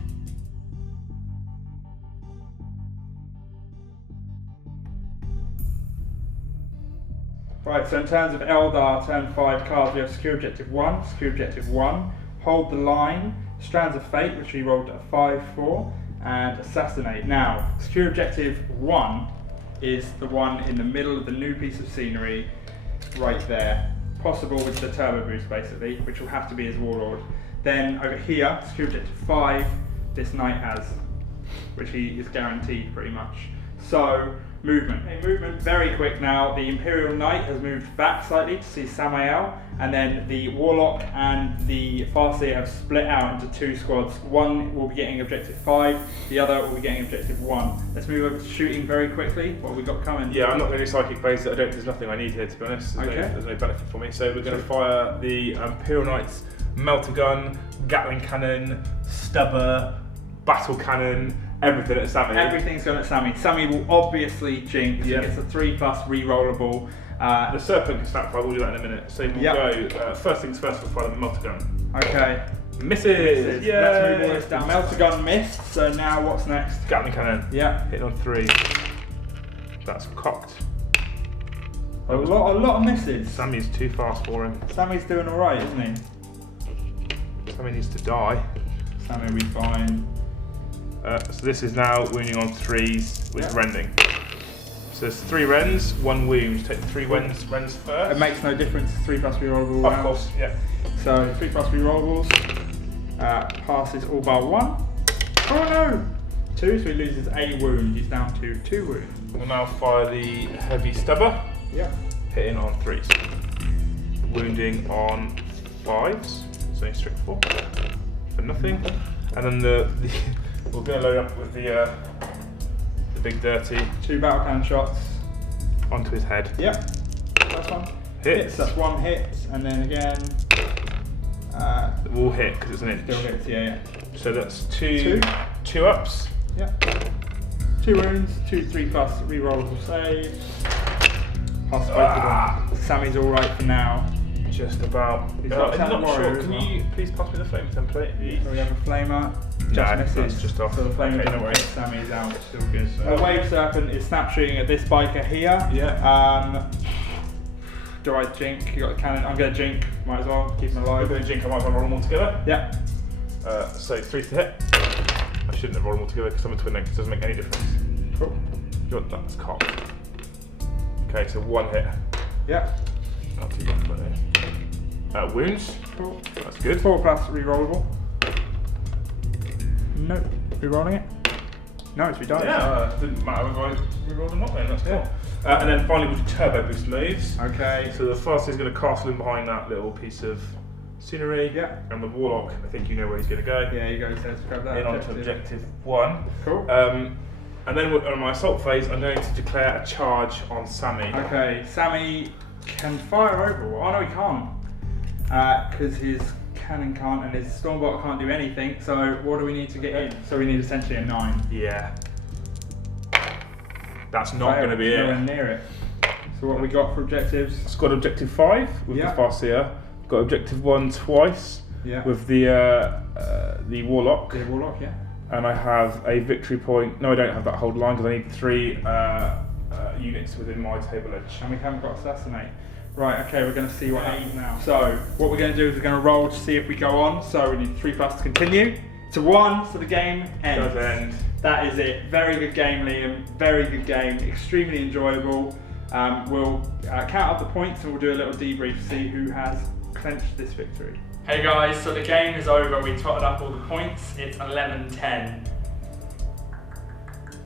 Right, so in terms of Eldar, turn 5 cards, we have Secure Objective 1, Secure Objective 1, Hold the Line, Strands of Fate, which we rolled a 5-4, and Assassinate. Now, Secure Objective 1 is the one in the middle of the new piece of scenery, right there. Possible with the turbo boost, basically, which will have to be his Warlord. Then over here, Secure Objective 5, this Knight has, which he is guaranteed pretty much. So, movement. Movement very quick now. The Imperial Knight has moved back slightly to see Samael, and then the Warlock and the Farseer have split out into 2 squads. One will be getting Objective 5, the other will be getting Objective 1. Let's move over to shooting very quickly. What have we got coming? Yeah, I'm not going to do psychic phase. There's nothing I need here, to be honest. There's no benefit for me. So we're going to fire the Imperial Knights Melter Gun, Gatling Cannon, Stubber, Battle Cannon, everything at Sammy. Everything's gone at Sammy. Sammy will obviously jinx. Yeah. It's a 3+ re-rollable. The Serpent can snap fire, we'll do that in a minute. So we'll go, first things first, we'll fire the Melter Gun. Okay. Misses! Yeah. Let's move all this down. Melter Gun missed, so now what's next? Gatling Cannon. Yeah. Hitting on 3. That's cocked. A lot of misses. Sammy's too fast for him. Sammy's doing alright, isn't he? Sammy needs to die. Sammy will be fine. So this is now wounding on 3s with rending. So there's 3 rends, 1 wound. Take the 3 rends first. It makes no difference, 3+ rerollable. Of course, yeah. So 3+ rerolls. Passes all bar 1. Oh no! 2, so he loses a wound. He's down to 2 wounds. We'll now fire the Heavy Stubber. Yep. Hitting on 3s. Wounding on 5s. It's only strict 4. For nothing. And then we're going to load up with the big dirty. 2 battle cannon shots. Onto his head. Yep. That's one. Hits. That's 1 hit, and then again. We'll hit because it's an inch. Still hits, yeah. So that's 2 ups. Yep. 2 wounds, 2 3+ rerollable saves. Pass both of them. Sammy's alright for now. Just about. He's I'm got not sure. as Can well. you please pass me the flame template? So we have a flamer. No, Misses. that's just off. So the flamer Okay, doesn't no worries. hit, Sammy's out. Still good. A Wave Serpent is snap shooting at this biker here. Yeah. Do I jink? You got the cannon. I'm going to jink. Might as well keep him We're alive. going to jink. I might as well roll them all together. Yeah. So 3 to hit. I shouldn't have rolled them all together because I'm a twin because it doesn't make any difference. Cool. That's cocked. Okay, so 1 hit. Yeah. Not too bad, but wounds. Cool. That's good. 4+ rerollable. Nope. Rerolling it? No, it's redone. Yeah, didn't matter whether I rerolled or not then, that's cool. And then finally we'll do turbo boost moves. Okay. So the Farseer is going to castle in behind that little piece of scenery. Yeah. And the Warlock, I think you know where he's going to go. Yeah, you go to grab that. In onto objective 1. Cool. And then on my assault phase, I'm going to declare a charge on Sammy. Okay, Sammy can fire overall. Oh no, he can't. Because his cannon can't and his Stormbot can't do anything. So what do we need to get in? So we need essentially a 9. Yeah. That's not going to be nowhere it. near it. So what we got for objectives? It's got objective 5 with the Farseer. Got objective 1 twice with the Warlock. The Warlock, yeah. And I have a victory point. No, I don't have that hold line because I need 3 units within my table edge. And we haven't got Assassinate. Right, okay, we're going to see what happens now. So, what we're going to do is we're going to roll to see if we go on. So, we need 3+ to continue. To 1, so the game ends. Does end. That is it. Very good game, Liam. Very good game. Extremely enjoyable. We'll count up the points and we'll do a little debrief to see who has clinched this victory. Hey guys, so the game is over. We totted up all the points. It's 11-10.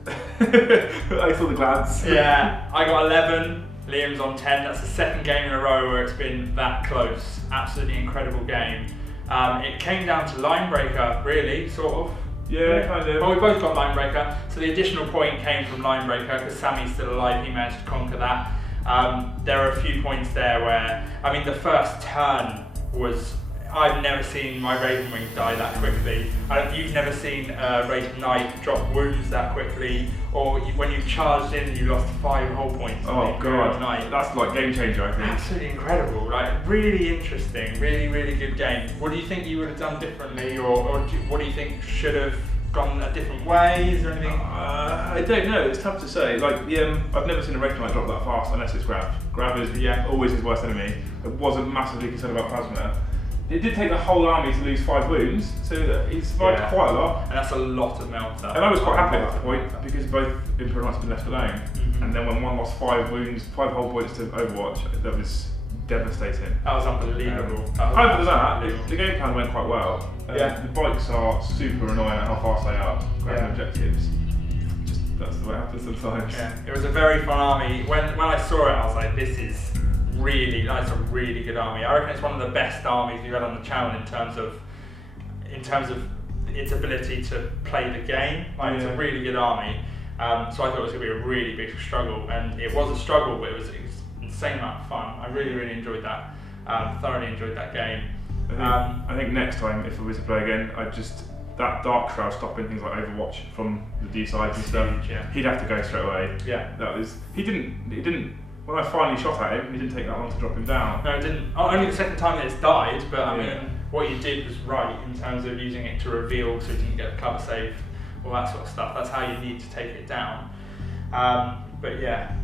I saw the glance. Yeah, I got 11. Liam's on 10. That's the 2nd game in a row where it's been that close. Absolutely incredible game. It came down to line breaker, really, sort of. Yeah, kind of. Well, we both got line breaker. So the additional point came from line breaker because Sammy's still alive. He managed to conquer that. There are a few points there where, I mean, the first turn was. I've never seen my Ravenwing die that quickly. You've never seen a Wraith Knight drop wounds that quickly, or when you charged in, you lost 5 whole points. Oh god, Knight. That's like game changer, I think. Absolutely incredible, like really interesting, really good game. What do you think you would have done differently, or what do you think should have gone a different way? Is there anything? I don't know. It's tough to say. Like I've never seen a Wraith Knight drop that fast unless it's grab. Grab is always his worst enemy. I wasn't massively concerned about plasma. It did take the whole army to lose 5 wounds, so he survived quite a lot. And that's a lot of melter. And I was quite happy at that point because both Imperial Knights had been left alone. And then when one lost 5 wounds, 5 whole points to Overwatch, that was devastating. That was unbelievable. Other than that, the game plan went quite well. The bikes are super annoying at how fast they are grabbing objectives. That's the way it happens sometimes. Yeah, it was a very fun army. When I saw it, I was like, that's a really good army. I reckon it's one of the best armies we've had on the channel in terms of its ability to play the game. It's a really good army. So I thought it was going to be a really big struggle, and it was a struggle, but it was an insane amount of fun. I really enjoyed that. Thoroughly enjoyed that game. I think next time, if we were to play again, that Dark Shroud stopping things like Overwatch from the D sides and stuff. He'd have to go straight away. He didn't. When I finally shot at him, he didn't take that long to drop him down. No, it didn't. Only the second time that it's died, but I mean, what you did was right in terms of using it to reveal so you didn't get a cover save, all that sort of stuff. That's how you need to take it down. But yeah,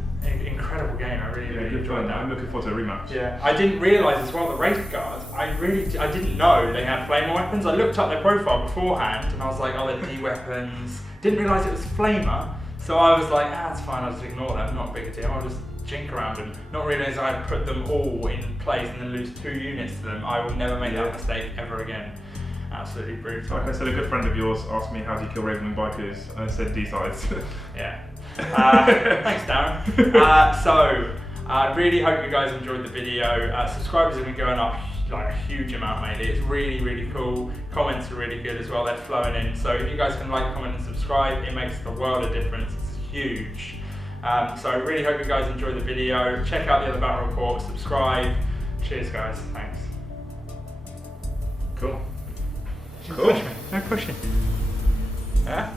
incredible game. I really enjoyed that. I'm looking forward to a rematch. Yeah, I didn't realise as well the Wraithguard. I didn't know they had flamer weapons. I looked up their profile beforehand and I was like, oh, they're D weapons. Didn't realise it was flamer, so I was like, it's fine. I'll just ignore that. Not a big deal. I'll just jink around and not realise I'd put them all in place and then lose 2 units to them. I will never make that mistake ever again. Absolutely brutal. Like I said, a good friend of yours asked me how do you kill Ravenwing bikers, and I said D-sides. Yeah. Thanks, Darren. So, I really hope you guys enjoyed the video. Subscribers have been going up like a huge amount lately. It's really cool. Comments are really good as well. They're flowing in. So if you guys can like, comment, and subscribe, it makes the world of difference. It's huge. So I really hope you guys enjoyed the video. Check out the other battle reports. Subscribe. Cheers, guys. Thanks. Cool. No question. Yeah.